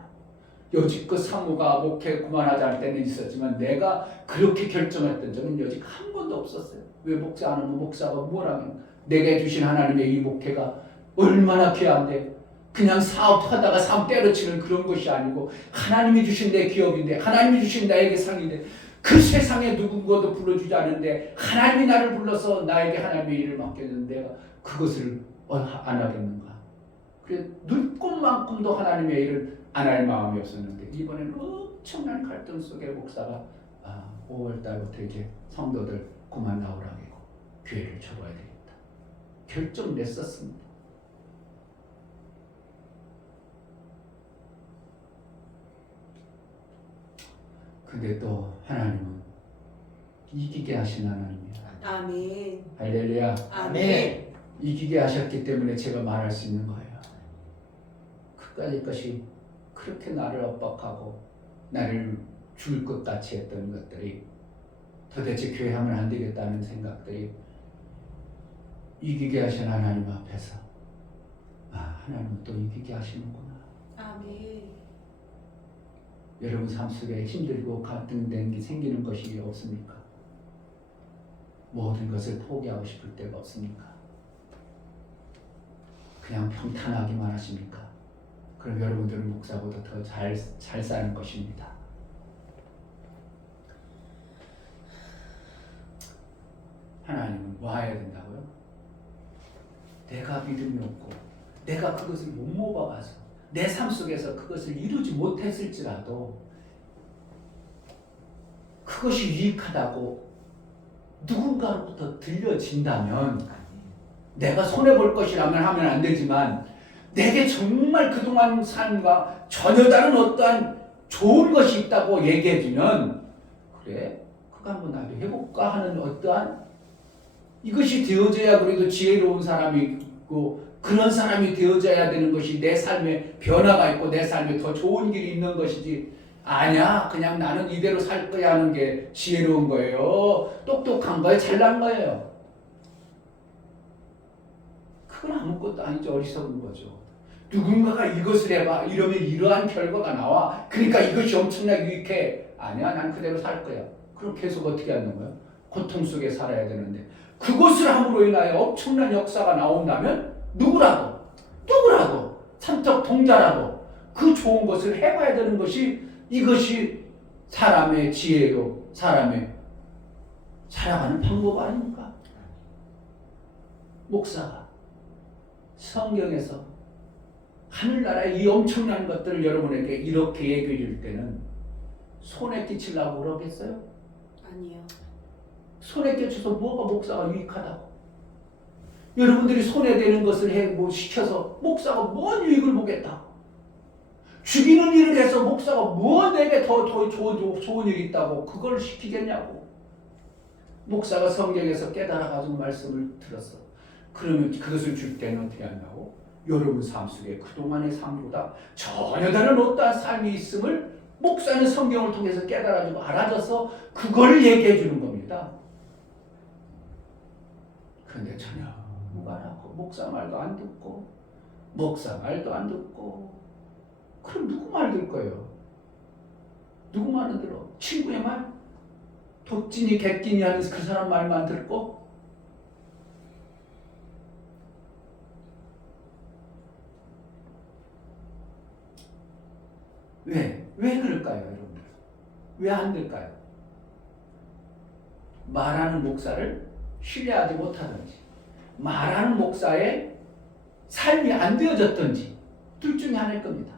여지껏 사모가 목회 그만하자 할 때는 있었지만 내가 그렇게 결정했던 적은 여지껏 한 번도 없었어요. 왜 목사 안 하면 목사가 뭘 하면 내게 주신 하나님의 이 목회가 얼마나 귀한데 그냥 사업하다가 사업 때려치는 그런 것이 아니고 하나님이 주신 내 기업인데 하나님이 주신 나에게 상인데 그 세상에 누군가도 불러주지 않은데 하나님이 나를 불러서 나에게 하나님의 일을 맡겼는데 내가 그것을 안 하겠는가. 그래 눈꽃만큼도 하나님의 일을 안 할 마음이 없었는데 이번에는 엄청난 갈등 속에 목사가 5월 달부터 이제 성도들 그만 나오라고 하고 교회를 접어야 되겠다. 결정 냈었습니다. 근데 또 하나님은 이기게 하신 하나님이야. 아멘. 할렐루야. 아멘. 이기게 하셨기 때문에 제가 말할 수 있는 거예요. 그까짓 것이 그렇게 나를 압박하고 나를 죽을 것 같이 했던 것들이 도대체 교회 하면 안 되겠다는 생각들이 이기게 하신 하나님 앞에서 하나님은 또 이기게 하시는구나. 아멘. 여러분 삶 속에 힘들고 갈등된 게 생기는 것이 없습니까? 모든 것을 포기하고 싶을 때가 없습니까? 그냥 평탄하기만 하십니까? 그럼 여러분들은 목사보다 더 잘 사는 것입니다. 하나님은 뭐 해야 된다고요? 내가 믿음이 없고 내가 그것을 못 먹어가서 내 삶 속에서 그것을 이루지 못했을지라도 그것이 유익하다고 누군가로부터 들려진다면 내가 손해볼 것이라면 하면 안 되지만 내게 정말 그동안 삶과 전혀 다른 어떠한 좋은 것이 있다고 얘기해주면 그래? 그거 한번 나도 해볼까 하는 어떠한 이것이 되어져야 그래도 지혜로운 사람이 있고 그런 사람이 되어져야 되는 것이 내 삶에 변화가 있고 내 삶에 더 좋은 길이 있는 것이지 아니야 그냥 나는 이대로 살 거야 하는 게 지혜로운 거예요. 똑똑한 거예요. 잘난 거예요. 그건 아무것도 아니죠. 어리석은 거죠. 누군가가 이것을 해봐 이러면 이러한 결과가 나와 그러니까 이것이 엄청나게 유익해. 아니야 난 그대로 살 거야. 그럼 계속 어떻게 하는 거예요? 고통 속에 살아야 되는데 그것을 함으로 인하여 엄청난 역사가 나온다면 누구라도 삼척 동자라도 그 좋은 것을 해봐야 되는 것이 이것이 사람의 지혜요 사람의 살아가는 방법 아닙니까? 목사가 성경에서 하늘나라의 이 엄청난 것들을 여러분에게 이렇게 얘기해 줄 때는 손에 끼치려고 그러겠어요? 아니요. 손에 끼쳐서 뭐가 목사가 유익하다고? 여러분들이 손해되는 것을 시켜서 목사가 뭔 유익을 보겠다? 죽이는 일을 해서 목사가 뭐 내게 더 좋은 일이 있다고 그걸 시키겠냐고? 목사가 성경에서 깨달아가지고 말씀을 들었어. 그러면 그것을 줄 때는 어떻게 한다고? 여러분 삶 속에 그동안의 삶보다 전혀 다른 어떠한 삶이 있음을 목사는 성경을 통해서 깨달아주고 알아줘서 그걸 얘기해 주는 겁니다. 그런데 전혀 무관하고 목사 말도 안 듣고 목사 말도 안 듣고 그럼 누구 말 들 거예요? 누구 말을 들어? 친구의 말? 독진이 객진이 하는 그 사람 말만 듣고 왜 그럴까요, 여러분들? 왜 안 될까요? 말하는 목사를 신뢰하지 못하든지 말하는 목사의 삶이 안 되어졌든지 둘 중에 하나일 겁니다.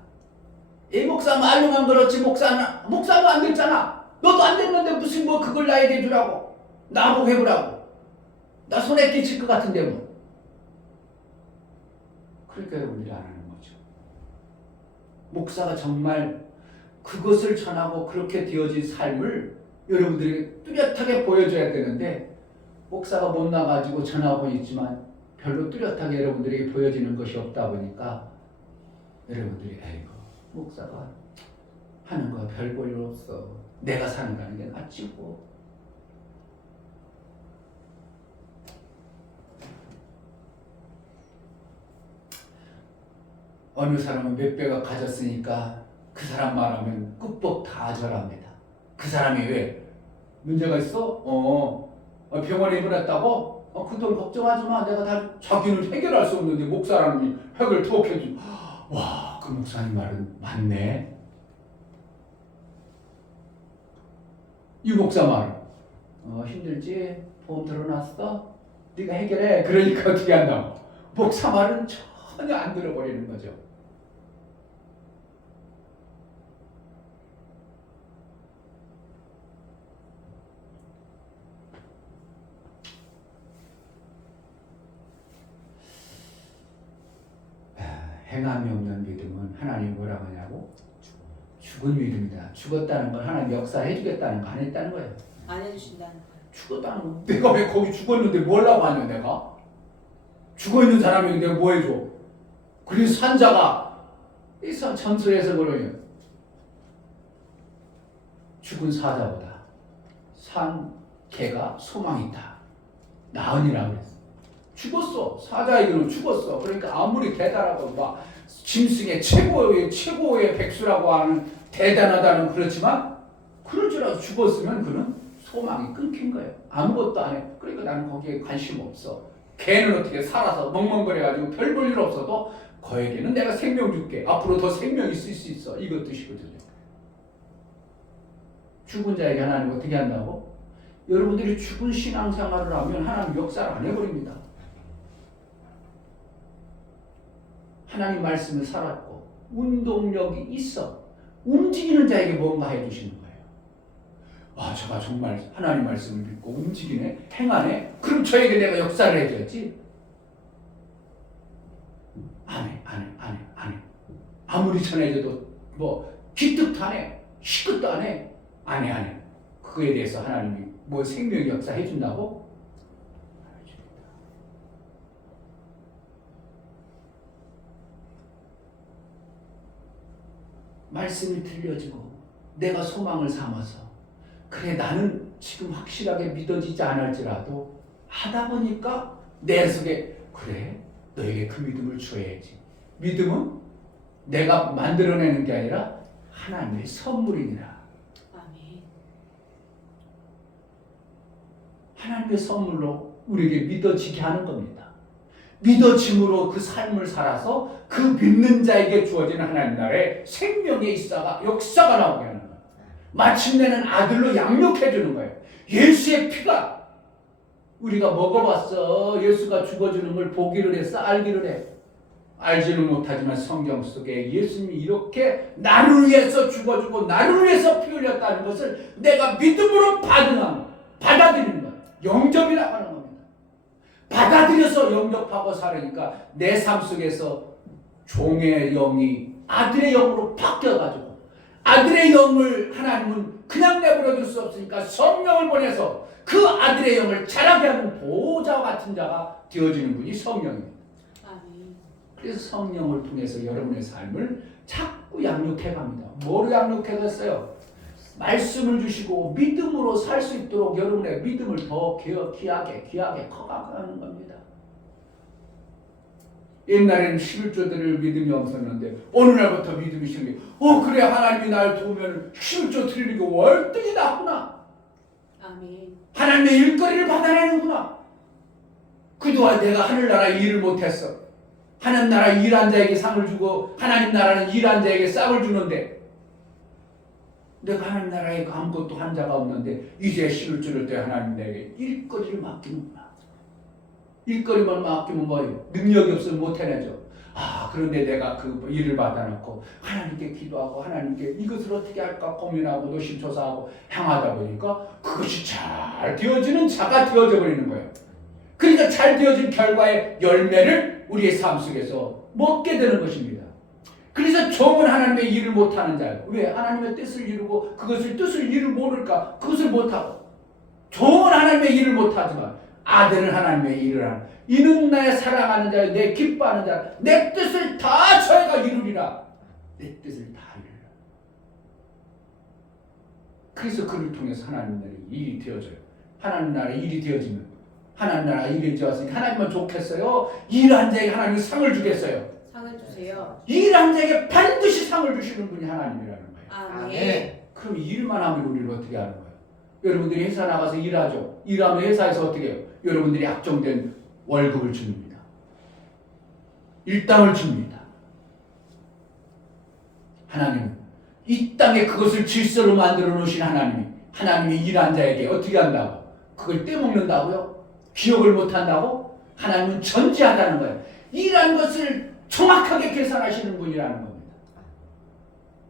이 목사 말로만 그렇지 목사도 안 됐잖아. 너도 안 됐는데 무슨 그걸 나에게 해주라고 나보고 해보라고 나 손에 끼칠 것 같은데 뭐. 그러니까 여러분들이 안 하는 거죠. 목사가 정말 그것을 전하고 그렇게 되어진 삶을 여러분들에게 뚜렷하게 보여줘야 되는데 목사가 못 나가지고 전하고 있지만 별로 뚜렷하게 여러분들에게 보여지는 것이 없다 보니까 여러분들이 에이구 목사가 하는 거 별 볼 일 없어. 내가 사는 거는 게 낫지 뭐. 어느 사람은 몇 배가 가졌으니까 그 사람 말하면 끝복 다 절합니다. 그 사람이 왜? 문제가 있어? 병원에 입원했다고? 그 돈 걱정하지 마. 내가 다 자기는 해결할 수 없는데 목사라는 획을 톡 해주고 와, 그 목사님 말은 맞네. 이 목사 말은 힘들지? 보험 들어놨어? 네가 해결해. 그러니까 어떻게 한다고? 목사 말은 전혀 안 들어버리는 거죠. 행함이 없는 믿음은 하나님이 뭐라고 하냐고? 죽은 믿음이다. 죽었다는 건 하나님 역사해 주겠다는 거 안 했다는 거예요. 안 해주신다는 거예요. 죽었다는 거. 내가 왜 거기 죽었는데 뭐라고 하냐 내가? 죽어있는 사람이 내가 뭐 해줘? 그래서 산자가 이 전설에서 그러냐 죽은 사자보다 산 개가 소망이 있다. 나은이라고 그랬어. 죽었어. 사자에게는 죽었어. 그러니까 아무리 대단하고 막 짐승의 최고의 백수라고 하는 대단하다는 그렇지만 그럴 줄 알아서 죽었으면 그는 소망이 끊긴 거예요. 아무것도 안 해. 그러니까 나는 거기에 관심 없어. 걔는 어떻게 살아서 멍멍거려가지고 별 볼 일 없어도 거에게는 내가 생명 줄게. 앞으로 더 생명 있을 수 있어. 이것 뜻이거든요. 죽은 자에게 하나님 어떻게 한다고? 여러분들이 죽은 신앙생활을 하면 하나님 역사를 안 해버립니다. 하나님 말씀을 살았고 운동력이 있어. 움직이는 자에게 뭔가 해주시는 거예요. 와, 저가 정말 하나님 말씀을 믿고 움직이네, 행하네. 그럼 저에게 내가 역사를 해줘야지. 안 해. 아무리 전해줘도 뭐 기특도 안 해, 시끗도 안 해. 안 해. 그거에 대해서 하나님이 뭐 생명 역사 해준다고? 말씀이 들려지고 내가 소망을 삼아서 그래 나는 지금 확실하게 믿어지지 않을지라도 하다 보니까 내 속에 그래 너에게 그 믿음을 줘야지. 믿음은 내가 만들어내는 게 아니라 하나님의 선물이니라. 아멘. 하나님의 선물로 우리에게 믿어지게 하는 겁니다. 믿어짐으로 그 삶을 살아서 그 믿는 자에게 주어지는 하나님 나라의 생명의 역사가 나오게 하는 거예요. 마침내는 아들로 양육해 주는 거예요. 예수의 피가 우리가 먹어봤어. 예수가 죽어주는 걸 보기를 했어? 알기를 해? 알지는 못하지만 성경 속에 예수님이 이렇게 나를 위해서 죽어주고 나를 위해서 피 흘렸다는 것을 내가 믿음으로 받아들이는 거예요. 영접이라고 하는 겁니다. 받아들여서 영접하고 살으니까 내 삶 속에서 종의 영이 아들의 영으로 바뀌어가지고 아들의 영을 하나님은 그냥 내버려 둘 수 없으니까 성령을 보내서 그 아들의 영을 자라게 하는 보호자와 같은 자가 되어지는 분이 성령입니다. 아멘. 그래서 성령을 통해서 여러분의 삶을 자꾸 양육해 갑니다. 뭐로 양육해 갔어요? 말씀을 주시고 믿음으로 살 수 있도록 여러분의 믿음을 더 귀하게 커가는 겁니다. 옛날에는 11조들을 믿음이 없었는데 어느 날부터 믿음이 생겨. 그래 하나님이 날 도우면 11조 드리고 월등히 낫구나. 아멘. 하나님의 일거리를 받아내는구나. 그동안 내가 하늘나라 일을 못했어. 하나님 나라 일한 자에게 상을 주고 하나님 나라는 일한 자에게 싹을 주는데 내가 하나님 나라에 아무것도 한 자가 없는데 이제 11조를 때 하나님 내게 일거리를 맡기는구나. 일거리만 맡기면 뭐예요? 능력이 없으면 못 해내죠. 그런데 내가 그 일을 받아놓고 하나님께 기도하고 하나님께 이것을 어떻게 할까 고민하고 노심초사하고 향하다 보니까 그것이 잘 되어지는 자가 되어져 버리는 거예요. 그러니까 잘 되어진 결과의 열매를 우리의 삶 속에서 먹게 되는 것입니다. 그래서 종은 하나님의 일을 못하는 자예요. 왜? 하나님의 뜻을 이루고 그것을 뜻을 이루 모를까? 그것을 못하고 종은 하나님의 일을 못하지만 아들은 하나님의 일을 하는 이는 나의 사랑하는 자여 내 기뻐하는 자 내 뜻을 다 저희가 이루리라. 내 뜻을 다 이루리라. 그래서 그를 통해서 하나님 나라의 일이 되어져요. 하나님 나라의 일이 되어지면 하나님 나라 일이 되었으니까 하나님은 좋겠어요? 일한 자에게 하나님이 상을 주겠어요? 상을 주세요. 일한 자에게 반드시 상을 주시는 분이 하나님이라는 거예요. 아멘. 그럼 일만 하면 우리를 어떻게 하는 거예요? 여러분들이 회사 나가서 일하죠. 일하면 회사에서 어떻게 해요? 여러분들이 약정된 월급을 줍니다. 일당을 줍니다. 하나님은 이 땅에 그것을 질서로 만들어 놓으신 하나님이 일한 자에게 어떻게 한다고? 그걸 떼먹는다고요? 기억을 못한다고? 하나님은 전지하다는 거예요. 일한 것을 정확하게 계산하시는 분이라는 겁니다.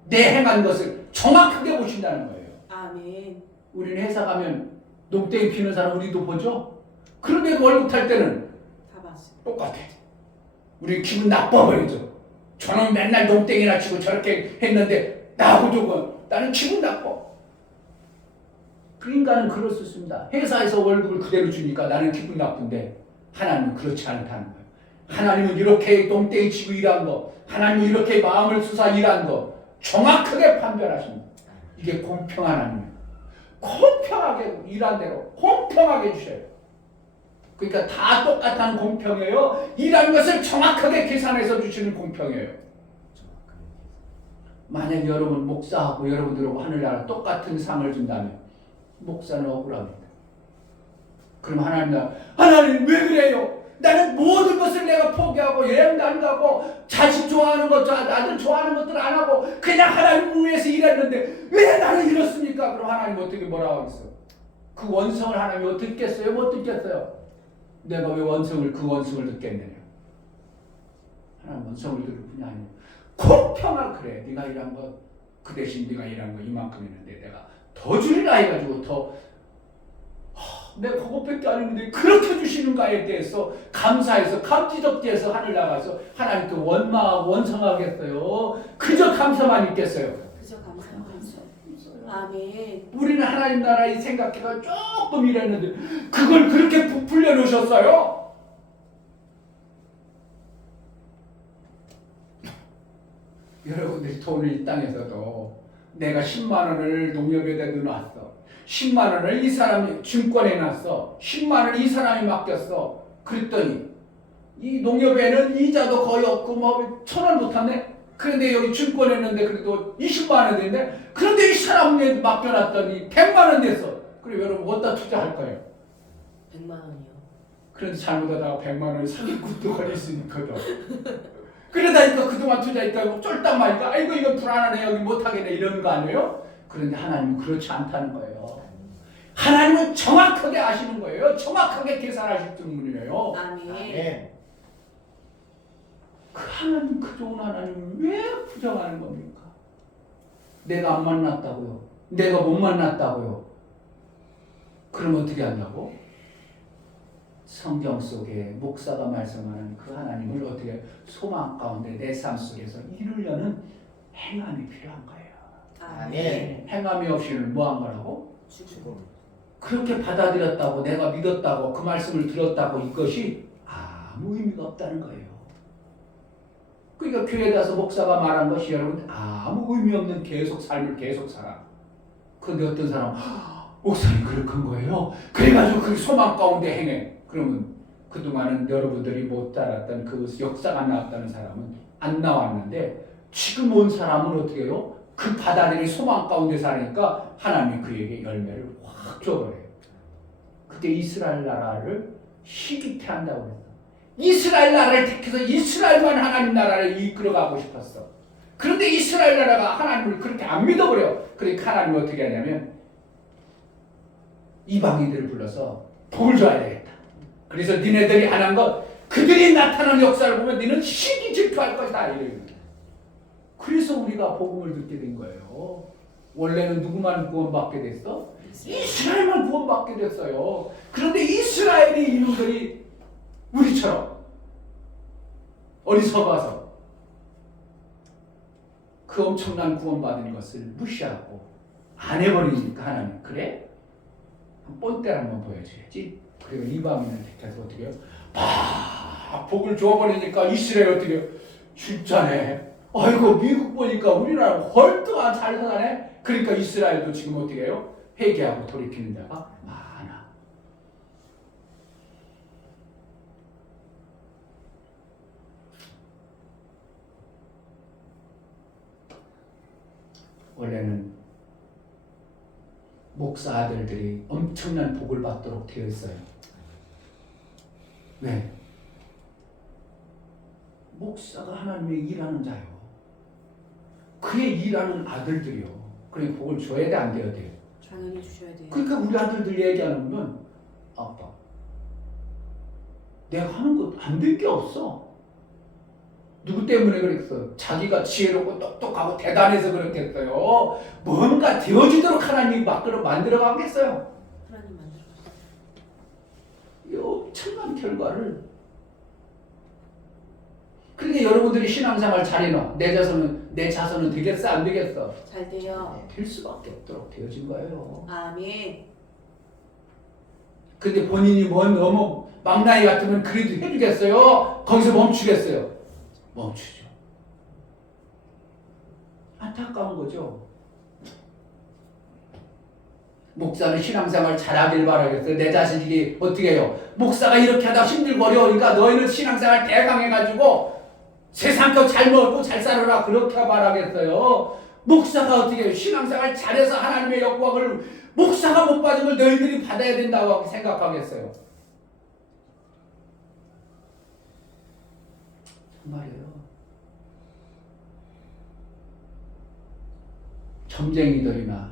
내 행한 것을 정확하게 보신다는 거예요. 아멘. 우리는 회사 가면 농땡이 피는 사람 우리도 보죠? 그런데도 월급 탈 때는 다 봤어요. 똑같아. 우리 기분 나빠버리죠. 저는 맨날 농땡이나 치고 저렇게 했는데 나하고 조금 나는 기분 나빠. 그 인간은 그럴 수 있습니다. 회사에서 월급을 그대로 주니까 나는 기분 나쁜데 하나님은 그렇지 않다는 거예요. 하나님은 이렇게 농땡이 치고 일한 거, 하나님은 이렇게 마음을 쑤사 일한 거 정확하게 판별하십니다. 이게 공평한 하나님이에요. 공평하게 일한 대로 공평하게 주셔요. 그러니까 다 똑같은 공평이에요. 이라는 것을 정확하게 계산해서 주시는 공평이에요. 만약 여러분 목사하고 여러분들하고 하늘나라 똑같은 상을 준다면 목사는 억울합니다. 그럼 하나님 왜 그래요? 나는 모든 것을 내가 포기하고 여행도 안 가고 자식 좋아하는 것, 아들 좋아하는 것들 안 하고 그냥 하나님 위해서 일했는데 왜 나는 이렇습니까? 그럼 하나님 어떻게 뭐라고 하겠어? 그 원성을 하나님이 어떻게 듣겠어요? 못 듣겠어요? 내가 왜 그 원성을 듣겠느냐? 하나님 원성을 들을 뿐이 아니에요. 공평하 그래. 네가 일한 거, 그 대신 네가 일한 거 이만큼 했는데 내가 더 주리라 해가지고 더 내가 그것밖에 안 했는데 그렇게 주시는가에 대해서 감사해서 감지덕지해서 하늘 나가서 하나님께 원망하고 원성하겠어요. 그저 감사만 있겠어요. 그저 감사하죠. 아멘. 우리는 하나님 나라에 생각해가 조금 이랬는데 그걸 그렇게 부풀려 놓으셨어요. 여러분들이 돈을 이 땅에서도 내가 10만 원을 농협에다 넣어놨어. 10만 원을 이 사람이 증권에 놨어. 10만 원을 이 사람이 맡겼어. 그랬더니 이 농협에는 이자도 거의 없고 뭐 1,000원 못하네. 그런데 여기 증권에 했는데 그래도 20만 원 됐네. 그런데 이 사람에 맡겨놨더니 100만 원 됐어. 그럼 여러분 어디다 투자할 거예요? 100만 원이요. 그런데 잘못하다가 100만 원을 사기꾼도 걸릴 수 있거든. 그러다니까 그동안 투자니까 쫄딱 마니까 아이고 이거 불안하네 여기 못하겠네 이러는 거 아니에요? 그런데 하나님은 그렇지 않다는 거예요. 하나님은 정확하게 아시는 거예요. 정확하게 계산하실 분이에요. 아멘. 그 하나님, 그 좋은 하나님을 왜 부정하는 겁니까? 내가 안 만났다고요? 내가 못 만났다고요? 그럼 어떻게 한다고? 성경 속에 목사가 말씀하는 그 하나님을 어떻게 소망 가운데 내 삶 속에서 이루려는 행함이 필요한 거예요. 아멘. 행함이 없이는 뭐 한 거라고? 죽음. 그렇게 받아들였다고 내가 믿었다고 그 말씀을 들었다고 이것이 아무 의미가 없다는 거예요. 그러니까 교회에 가서 목사가 말한 것이 여러분 아무 의미 없는 삶을 계속 살아. 그런데 어떤 사람 목사님 그렇게 거예요. 그래가지고 그 소망 가운데 행해. 그러면 그동안은 여러분들이 못 자랐던 그 역사가 안 나왔다는 사람은 안 나왔는데 지금 온 사람은 어떻게 해요? 그 받아들일 소망 가운데 사니까 하나님이 그에게 열매를 확 줘버려요. 그때 이스라엘 나라를 희귀케 한다고 했어. 이스라엘 나라를 택해서 이스라엘만 하나님 나라를 이끌어가고 싶었어. 그런데 이스라엘 나라가 하나님을 그렇게 안 믿어버려. 그러니까 하나님이 어떻게 하냐면 이방인들을 불러서 복을 줘야 되겠다. 그래서 니네들이 안 한 것, 그들이 나타난 역사를 보면 너는 시기 질투할 것이다. 이래요. 그래서 우리가 복음을 듣게 된 거예요. 원래는 누구만 구원받게 됐어? 이스라엘만 구원받게 됐어요. 그런데 이스라엘의 이놈들이 우리처럼 어리석어서 그 엄청난 구원받은 것을 무시하고 안 해버리니까 하나님 그래? 본때를 한번 보여줘야지. 그리고 이방인을 택해서 어떻게 해요? 막 복을 줘버리니까 이스라엘 어떻게 해요? 진짜네. 아이고 미국 보니까 우리나라 헐떡 잘 사네. 그러니까 이스라엘도 지금 어떻게 해요? 회개하고 돌이키는 자가 많아. 원래는 목사 아들들이 엄청난 복을 받도록 되어 있어요. 왜? 목사가 하나님의 일하는 자요. 그의 일하는 아들들이요. 그러니 복을 줘야 돼, 안 돼야 돼? 당연히 주셔야 돼요. 그러니까 우리 아들들 얘기하면 아빠, 내가 하는 것 안 될 게 없어. 누구 때문에 그랬어? 자기가 지혜롭고 똑똑하고 대단해서 그렇겠어요. 뭔가 되어지도록 하나님이 만들어 가겠어요. 하나님 만들어. 이 엄청난 결과를. 그런데 여러분들이 신앙생활 잘해놔. 내 자손은 되겠어, 안 되겠어? 잘 돼요. 될 수밖에 없도록 되어진 거예요. 아멘. 근데 본인이 너무 막나이 같으면 그래도 해주겠어요? 거기서 멈추겠어요? 멈추죠. 안타까운 거죠. 목사는 신앙생활 잘하길 바라겠어요. 내 자식이 어떻게 해요? 목사가 이렇게 하다 힘들고 어려우니까 너희는 신앙생활 대강해가지고 세상껏 잘 먹고 잘 살아라 그렇게 바라겠어요. 목사가 어떻게 해요? 신앙생활 잘해서 하나님의 영광을 목사가 못 받으면 너희들이 받아야 된다고 생각하겠어요. 정말이에요. 점쟁이들이나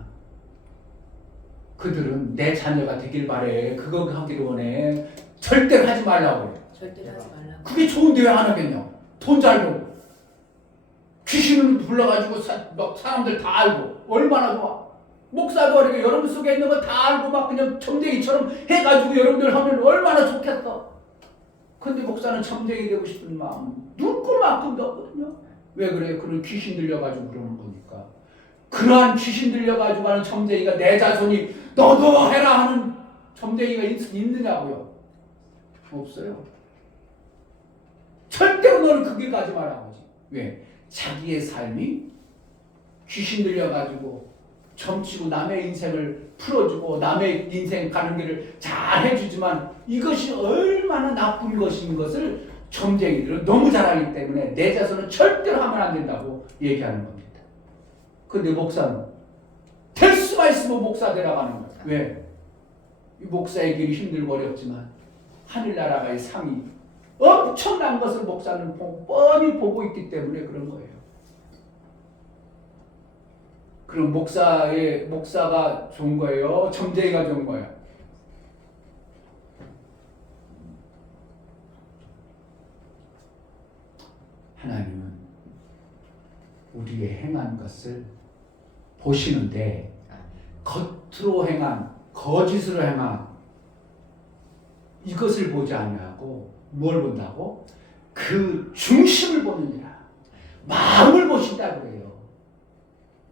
그들은 내 자녀가 되길 바래. 그거 하기를 원해. 절대로 하지 말라고 그래. 절대로 하지 말라고. 그게 좋은데 왜 안 하겠냐? 돈 잘 벌고 귀신을 불러가지고 막 사람들 다 알고 얼마나 좋아. 목사도 이렇게 여러분 속에 있는 거 다 알고 막 그냥 점쟁이처럼 해가지고 여러분들 하면 얼마나 좋겠어. 근데 목사는 점쟁이 되고 싶은 마음 눈꽃만큼도 없거든요. 왜 그래요? 그런 귀신 들려가지고 그러는 거니까. 그러한 귀신 들려가지고 하는 점쟁이가 내 자손이 너도 해라 하는 점쟁이가 있느냐고요? 없어요. 절대로 너는 그 길 가지 말라고 하지. 왜? 자기의 삶이 귀신 들려가지고 점치고 남의 인생을 풀어주고 남의 인생 가는 길을 잘 해주지만 이것이 얼마나 나쁜 것인 것을 점쟁이들은 너무 잘 알기 때문에 내 자손은 절대로 하면 안 된다고 얘기하는 겁니다. 근데 목사는 될 수가 있으면 목사 되라고 하는 거예요. 왜? 이 목사의 길이 힘들고 어렵지만 하늘나라의 상이 엄청난 것을 목사는 뻔히 보고 있기 때문에 그런 거예요. 그럼 목사가 좋은 거예요? 점쟁이가 좋은 거예요? 하나님은 우리의 행한 것을 보시는데 겉으로 행한 거짓으로 행한 이것을 보지 아니하고 뭘 본다고? 그 중심을 보느니라. 마음을 보신다고 그래요.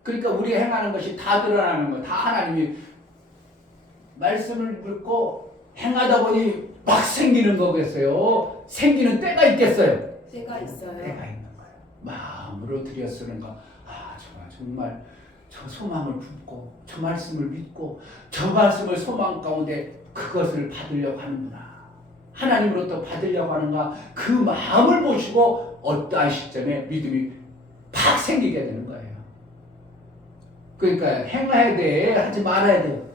그러니까 우리 행하는 것이 다 드러나는 거, 다 하나님이 말씀을 묻고 행하다 보니 막 생기는 거겠어요. 생기는 때가 있겠어요. 때가 있어요. 때가 있는 거예요. 마음으로 들여쓰는 거. 아, 정말 저 소망을 품고 저 말씀을 믿고 저 말씀을 소망 가운데 그것을 받으려고 하는구나. 하나님으로부터 받으려고 하는가. 그 마음을 보시고 어떠한 시점에 믿음이 팍 생기게 되는 거예요. 그러니까 행해야 돼, 하지 말아야 돼요.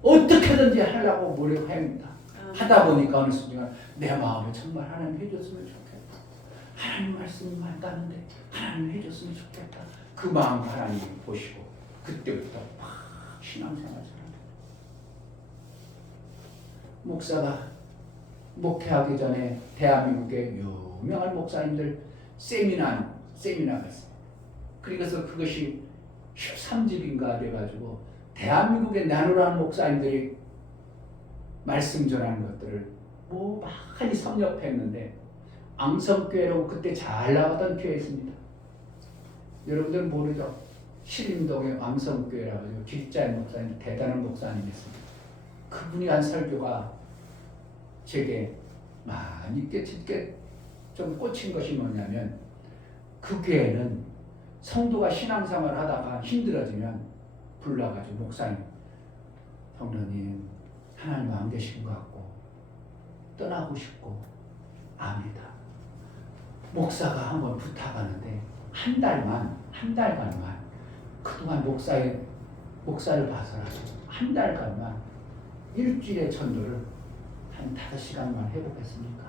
어떻게든지 하려고 노력합니다. 하다 보니까 어느 순간 내 마음에 정말 하나님 해줬으면 좋겠다. 하나님 말씀이 맞다는데 하나님 해줬으면 좋겠다. 그 마음 하나님이 보시고 그때부터 막 신앙생활을 합니다. 목사가 목회하기 전에 대한민국의 유명한 목사님들 세미나가 있어요. 그래서 그것이 13집인가 돼가지고 대한민국의 나누라는 목사님들이 말씀 전하는 것들을 많이 섭렵했는데 앙성교회라고 그때 잘 나가던 교회 있습니다. 여러분들 모르죠? 신림동의 앙성교회라고 길자의 목사님, 대단한 목사님이 있습니다. 그분이 한 설교가 제게 많이 깊게 좀 꽂힌 것이 뭐냐면 그 교회는 성도가 신앙생활을 하다가 힘들어지면 불러가지고 목사님, 성도님 하나님 안 계신 것 같고 떠나고 싶고 압니다. 목사가 한번 부탁하는데 한 달간만 그동안 목사를 봐서라도 한 달간만 일주일의 전도를 한 5시간만 해보겠습니까?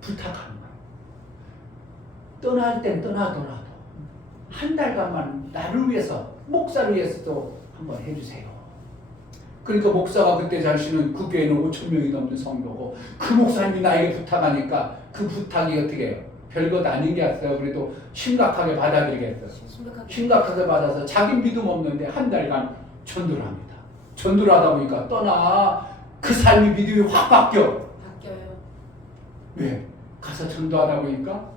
부탁하는 거예요. 떠날 땐 떠나더라도 한 달간만 나를 위해서 목사를 위해서도 한번 해주세요. 그러니까 목사가 그때 자신은 그 교회는 5,000명이 넘는 성도고 그 목사님이 나에게 부탁하니까 그 부탁이 어떻게 해요? 별것 아닌 게 없어요. 그래도 심각하게 받아들이겠어요. 심각하게 받아서 자기 믿음 없는데 한 달간 전도를 합니다. 전도를 하다 보니까 떠나 그 삶이 믿음이 확 바뀌어요. 왜? 가서 전도하다 보니까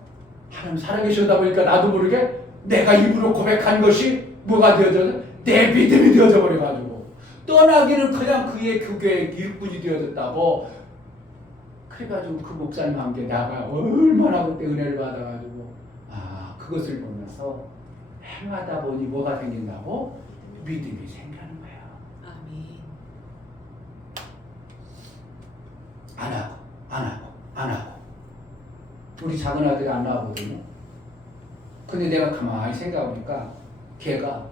하나님 살아계시다 보니까 나도 모르게 내가 입으로 고백한 것이 뭐가 되어져? 내 믿음이 되어져 버려가지고 떠나기는 그냥 그의 교회의 일꾼이 되어졌다고. 그래가지고 그 목사님 함께 나가 얼마나 그때 은혜를 받아가지고 그것을 보면서 행하다 보니 뭐가 생긴다고? 믿음이 생기는 거예요. 우리 작은 아들이 안 나오거든요. 근데 내가 가만히 생각해보니까 걔가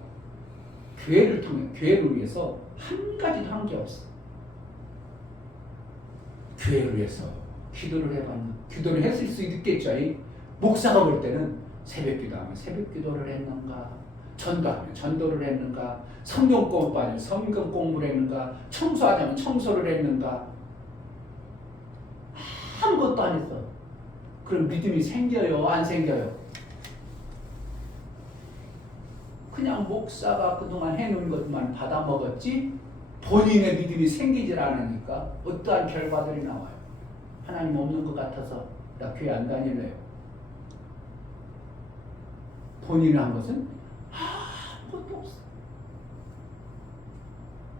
교회를 위해서 한 가지도 한 게 없어. 교회를 위해서 기도를 해봤나? 기도를 했을 수 있겠죠. 목사가 볼 때는 새벽 기도하면 새벽 기도를 했는가? 전도하면 전도를 했는가? 성경 공부하면 성경 공부를 했는가? 청소하자면 청소를 했는가? 아무것도 안 했어. 그럼 믿음이 생겨요? 안 생겨요? 그냥 목사가 그동안 해놓은 것만 받아먹었지 본인의 믿음이 생기질 않으니까 어떠한 결과들이 나와요. 하나님 없는 것 같아서 나 교회 안 다닐래요. 본인이 한 것은 아무것도 없어.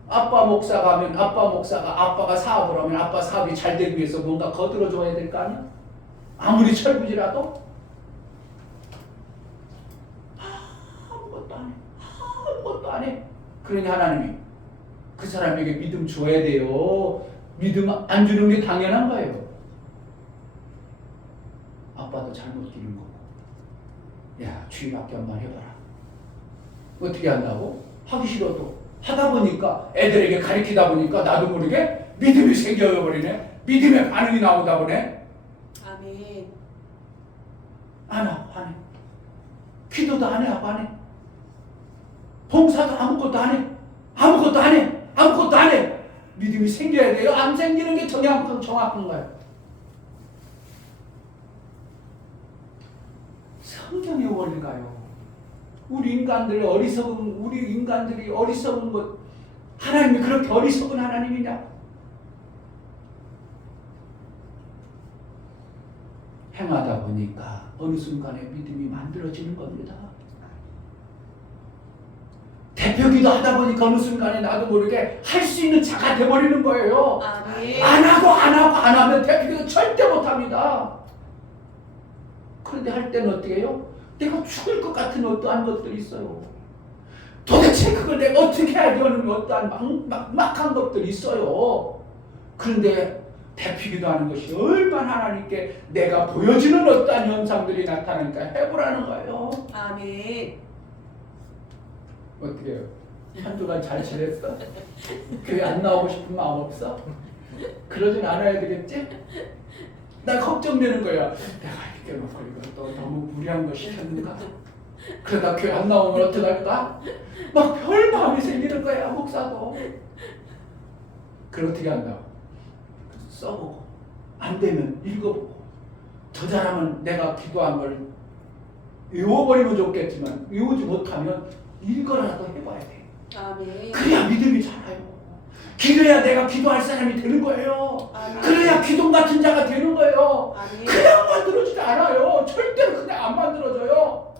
아빠 목사가 하면 아빠가 사업을 하면 아빠 사업이 잘 되기 위해서 뭔가 거들어줘야 될 거 아니야? 아무리 철부지라도 아무것도 안 해. 그러니 하나님이 그 사람에게 믿음 줘야 돼요. 믿음 안 주는 게 당연한 거예요. 아빠도 잘못 기른 거고. 야, 주일학교 한번 해봐라. 어떻게 한다고? 하기 싫어도 하다 보니까 애들에게 가르치다 보니까 나도 모르게 믿음이 생겨버리네. 믿음의 반응이 나오다 보네. 아멘. 안 해. 기도도 안 해. 봉사도 아무것도 안 해. 믿음이 생겨야 돼요. 안 생기는 게 정확한 거예요. 성경의 원리가요. 우리 인간들이 어리석은 것, 하나님이 그렇게 어리석은 하나님이냐? 행하다 보니까 어느 순간에 믿음이 만들어지는 겁니다. 대표기도 하다 보니까 어느 순간에 나도 모르게 할 수 있는 자가 돼버리는 거예요. 아멘. 안 하면 대표기도 절대 못합니다. 그런데 할 때는 어떻게 해요? 내가 죽을 것 같은 어떠한 것들이 있어요. 도대체 그걸 내가 어떻게 해야 되는 어떠한 막막한 것들이 있어요. 그런데 대피기도 하는 것이 얼마나 하나님께 내가 보여주는 어떠한 현상들이 나타나니까 해보라는 거예요. 아멘. 어떻게 해요? 한 주간 잘 지냈어? 교회 안 나오고 싶은 마음 없어? 그러진 않아야 되겠지? 나 걱정되는 거야. 내가 이렇게 놓고 이거 또 너무 무리한 거 시켰는가? 그러다 교회 안 나오면 어떡할까? 막 별 마음이 생기는 거야, 목사도. 그걸 어떻게 한다? 써보고 안 되면 읽어보고 더 잘하면 내가 기도한 걸 외워버리면 좋겠지만 외우지 못하면 읽어라도 해봐야 돼. 아멘. 그래야 믿음이 자라요. 기도해야 내가 기도할 사람이 되는 거예요. 아멘. 그래야 기도 같은 자가 되는 거예요. 아멘. 그냥 만들어지지 않아요. 절대로 그냥 안 만들어져요.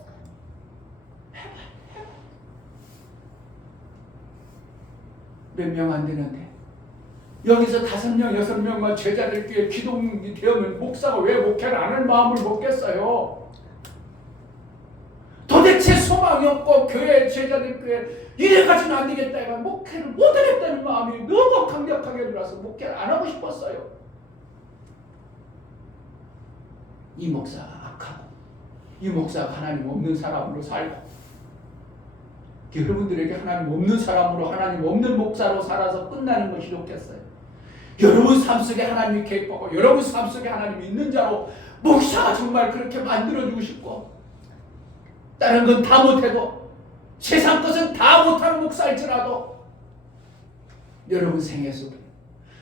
몇 명 안 되는데 여기서 5명, 6명만 제자들끼리 기동이 되면 목사가 왜 목회를 안 하는 마음을 먹겠어요? 도대체 소망이 없고 교회 제자들끼리 이래가지고는 안 되겠다 이가 목회를 못하겠다는 마음이 너무 강력하게 들어서 목회를 안 하고 싶었어요. 이 목사가 악하고 이 목사가 하나님 없는 사람으로 살고 여러분들에게 하나님 없는 사람으로 하나님 없는 목사로 살아서 끝나는 것이 좋겠어요. 여러분 삶 속에 하나님이 계획하고 여러분 삶 속에 하나님이 있는 자로 목사가 정말 그렇게 만들어주고 싶고 다른 건 다 못해도 세상 것은 다 못하는 목사일지라도 여러분 생애 속에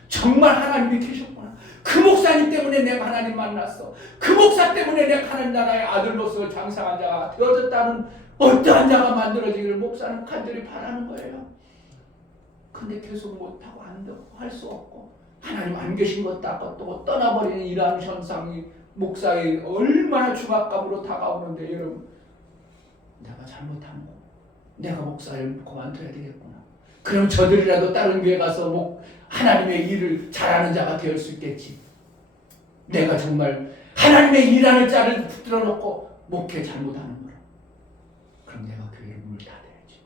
정말 하나님이 계셨구나. 그 목사님 때문에 내가 하나님 만났어. 그 목사 때문에 내가 하나님 나라의 아들로서 장사한 자가 되어졌다는 어떠한 자가 만들어지기를 목사는 간절히 바라는 거예요. 근데 계속 못하고 안 되고 할 수 없고 하나님 안 계신 것도 아깝고 떠나버리는 이러한 현상이 목사의 얼마나 중압감으로 다가오는데 여러분 내가 잘못한 거 내가 목사를 그만둬야 되겠구나. 그럼 저들이라도 다른 교회 가서 하나님의 일을 잘하는 자가 되을 수 있겠지. 내가 정말 하나님의 일하는 자를 붙들어 놓고 목회 잘못하는 거라. 그럼 내가 교회를 문을 닫아야지.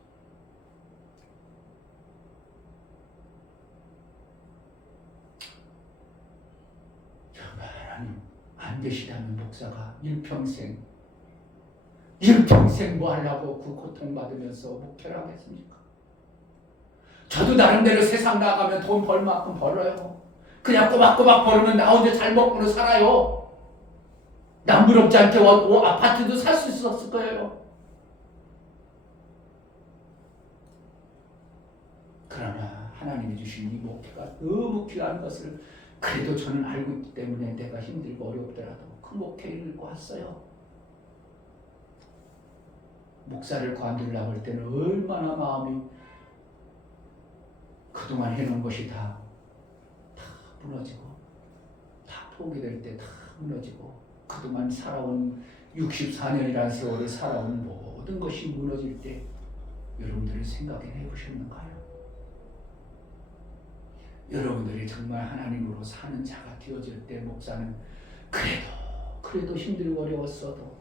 정말 하나님 안 안 되시다면 목사가 일평생 뭐 하려고 그 고통받으면서 목회를 하겠습니까? 저도 나름대로 세상 나가면 돈 벌 만큼 벌어요. 그냥 꼬박꼬박 벌으면 나 혼자 잘 먹고는 살아요. 남부럽지 않게 아파트도 살 수 있었을 거예요. 그러나 하나님이 주신 이 목회가 너무 귀한 것을 그래도 저는 알고 있기 때문에 내가 힘들고 어렵더라도 그 목회를 읽고 왔어요. 목사를 관두려고 할 때는 얼마나 마음이 그동안 해놓은 것이 다 무너지고 다 포기될 때 다 무너지고 그동안 살아온 64년이라는 세월을 살아온 모든 것이 무너질 때 여러분들이 생각해 보셨는가요? 여러분들이 정말 하나님으로 사는 자가 되어질 때 목사는 그래도 힘들고 어려웠어도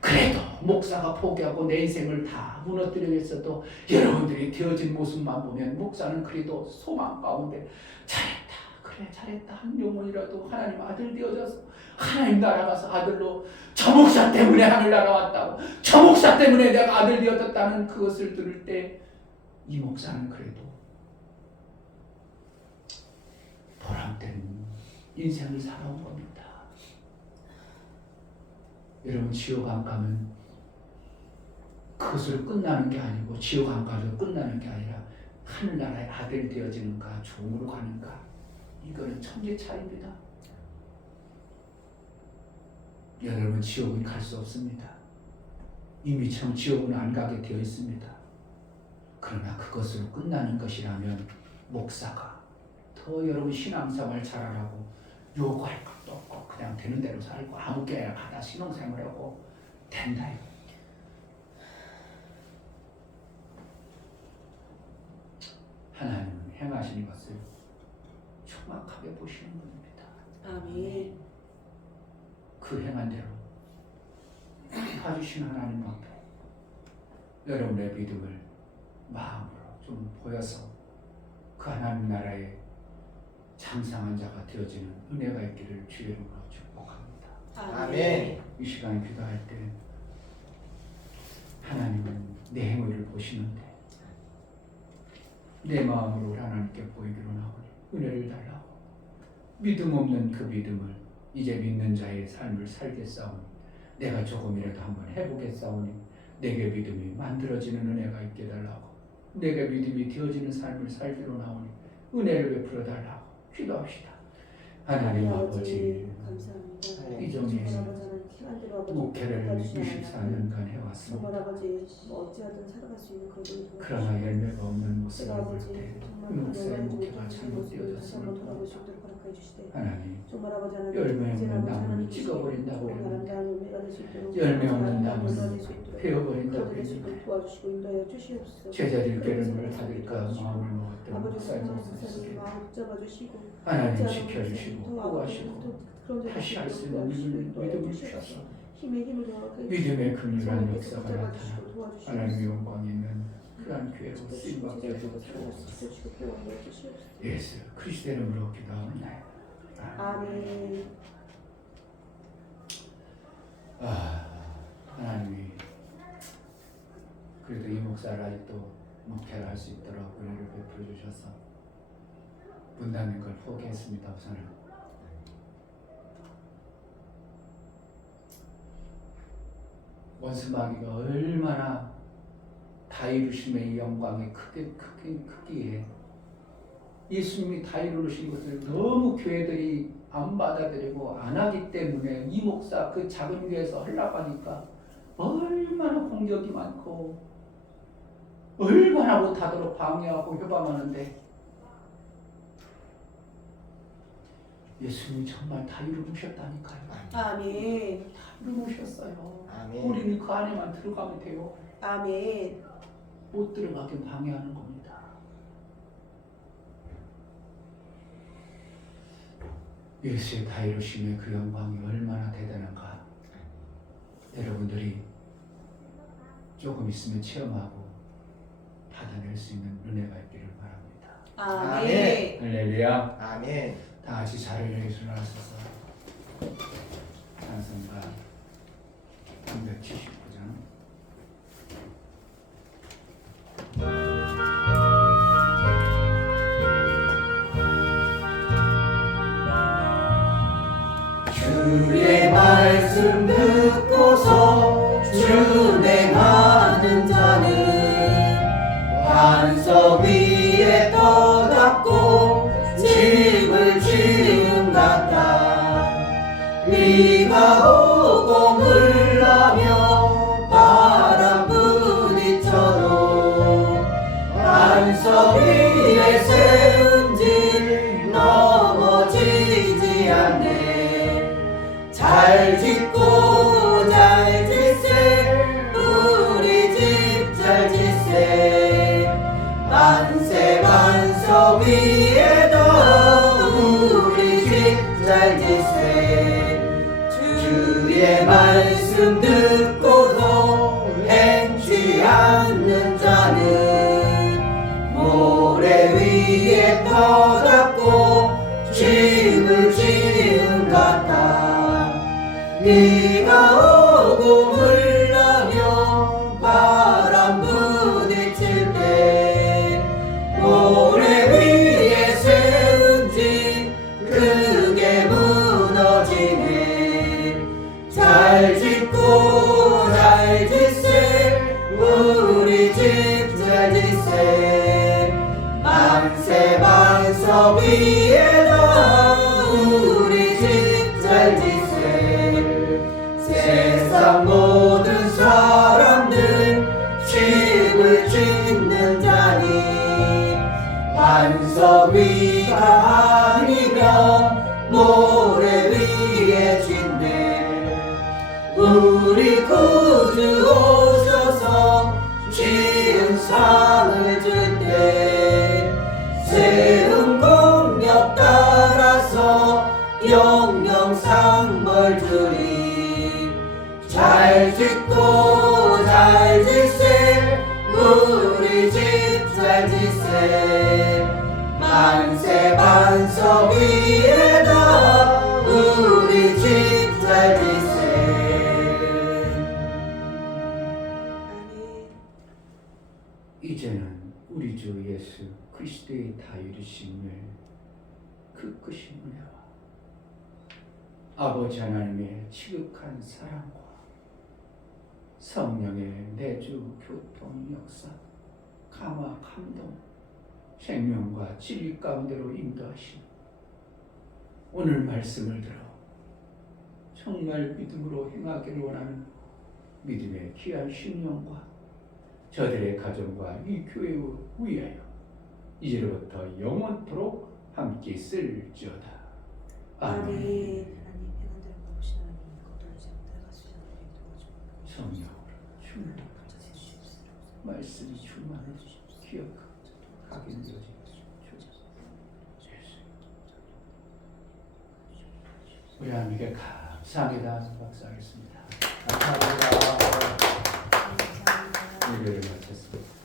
그래도 목사가 포기하고 내 인생을 다 무너뜨리겠어도 여러분들이 되어진 모습만 보면 목사는 그래도 소망 가운데 잘했다 한 영혼이라도 하나님 아들 되어져서 하나님 나라 가서 아들로 저 목사 때문에 하늘나라 왔다고 저 목사 때문에 내가 아들 되어졌다는 그것을 들을 때 이 목사는 그래도 보람된 인생을 살아온 겁니다. 여러분 지옥 안 가면 그것으로 끝나는 게 아니고 지옥 안 가도 끝나는 게 아니라 하늘나라의 아들 되어지는가 종으로 가는가 이거는 천지 차이입니다. 여러분 지옥은 갈 수 없습니다. 이미 참 지옥은 안 가게 되어 있습니다. 그러나 그것으로 끝나는 것이라면 목사가 더 여러분 신앙생활 잘하라고 요구할 것도 없고 그냥 되는 대로 살고 아무 개나 가다 신앙생활하고 된다. 하나님은 행하시는 것을 정확하게 보시는 분입니다. 아멘. 그 행한 대로 봐주신 하나님 앞에 여러분의 믿음을 마음으로 좀 보여서 그 하나님 나라의 장상한 자가 되어지는 은혜가 있기를 주의 이름으로 축복합니다. 아멘. 이 시간 기도할 때 하나님은 내 행위를 보시는데 내 마음으로 하나님께 보이기로 나오니 은혜를 달라고 믿음 없는 그 믿음을 이제 믿는 자의 삶을 살겠사오니 내가 조금이라도 한번 해보겠사오니 내게 믿음이 만들어지는 은혜가 있게 달라고 내게 믿음이 되어지는 삶을 살기로 나오니 은혜를 베풀어 달라고 기도합시다. 하나님 아버지 감사합니다. 이정희 목회를 목회를 24년간 해왔습니다. 정말 아버지 어찌하든 살아갈 수 있는 그분을 그러나 열매가 없는 모습을 제가 볼 아버지 때 정말 목사의 하나님 목회가 잘못되어졌음을 다시 한번 돌아볼 수 봅니다. 있도록 허락해 주시되 하나님 정말 아버지 하나님 열매 이제는 없는 아버지 나무를 하나님 찍어버린다고 주시고 그랬는데 아름다운 열매가 될 수 있도록 열매 없는 아름다운 나무는 열매가 될수 있도록 베어버린다고 그렇게 될 수 했는데 있도록 도와주시고 인도하여 주시옵소서. 제자들께는 뭘 받을까 마음을 먹었던 아버지 목사의 정말 모습 목사님 속에 마음 붙잡아 주시고 하나님 지켜주시고 보호하시고 그런 다시 할 수 있는 믿음을 주셔서 힘의 힘을 더하게 믿음의 긍휼한 역사가 붙잡아 나타나 주시고 도와주시옵소서. 하나님의 영광이 있는 그러한 교회로 쓰임받게 해주옵소서. 지켜주시고 보호하여 주시옵소서. 예수 그리스도의 이름으로 기도하옵나이다. 아멘. 하나님이 그래도 이 목사를 아직도 목회를 할 수 있도록 은혜를 베풀어 주셔서 분담인 걸 포기했습니다. 우선은 원수마귀가 얼마나 다 이루심의 이 영광의 크기에 예수님이 다 이루신 것을 너무 교회들이 안 받아들이고 안 하기 때문에 이 목사 그 작은 교회에서 하려고 하니까 얼마나 공격이 많고 얼마나 못하도록 방해하고 협박하는데 예수님이 정말 다 이루셨다니까요. 아멘. 이루셨어요. 아멘. 우리는 그 안에만 들어가면 돼요. 아멘. 못 들어가게 방해하는 겁니다. 예수의 다 이루심의 그 영광이 얼마나 대단한가 여러분들이 조금 있으면 체험하고 받아낼 수 있는 은혜가 있기를 바랍니다. 아멘. 할렐루야. 아멘. 다 같이 자리를 일어나셔서 찬송가 379장. 주의 말씀 듣고서 준행하는 자는 반석 위에 떠닫고 집을 지은 같다. 비가 오고 물나며 바람 부딪혀도 반석 위에 세운 집 넘어지지 않네. 잘 짓고 잘 짓세 우리 집 잘 짓세. 만세 반석 위에다 우리 집 잘 짓세. 주의 말씀 듣고도 행치 않는 자는 모래 위에 터잡고 집을 지은 같다. 비가 오고 물나며 바람 부딪힐 때 모래 위에 세운 집 크게 무너지네. 잘 짓고 잘 짓세 우리 집 잘 짓세. 만세 반석 위에다 우리 집 잘 짓세. 세상 모든 사람들 집을 짓는 자니 반석 위가 아니면 모래 위에 짓네. 우리 구주 오셔서 지은 상을 줄 때 세운 공력 따라서 영영 상벌 주리. 잘 짓고 잘 짓세 우리 집 잘 짓세. 만세 반석 위에다 우리 집 잘 짓세. 이제는 우리 주 예수 그리스도의 다 이루심을 그 크신 은혜와 아버지 하나님의 지극한 사랑과 성령의 내주 교통 역사, 감화 감동, 생명과 진리 가운데로 인도하신 오늘 말씀을 들어 정말 믿음으로 행하기를 원하는 믿음의 귀한 신령과 저들의 가정과 이 교회를 위하여 이제로부터 영원토록 함께 있을지어다. 아멘. 성령으로 충만하고 말씀이 충만해 기억하게 되어지고 우리 하나님께 감사합니다. 박수하겠습니다. 감사합니다. 예배를 마쳤습니다.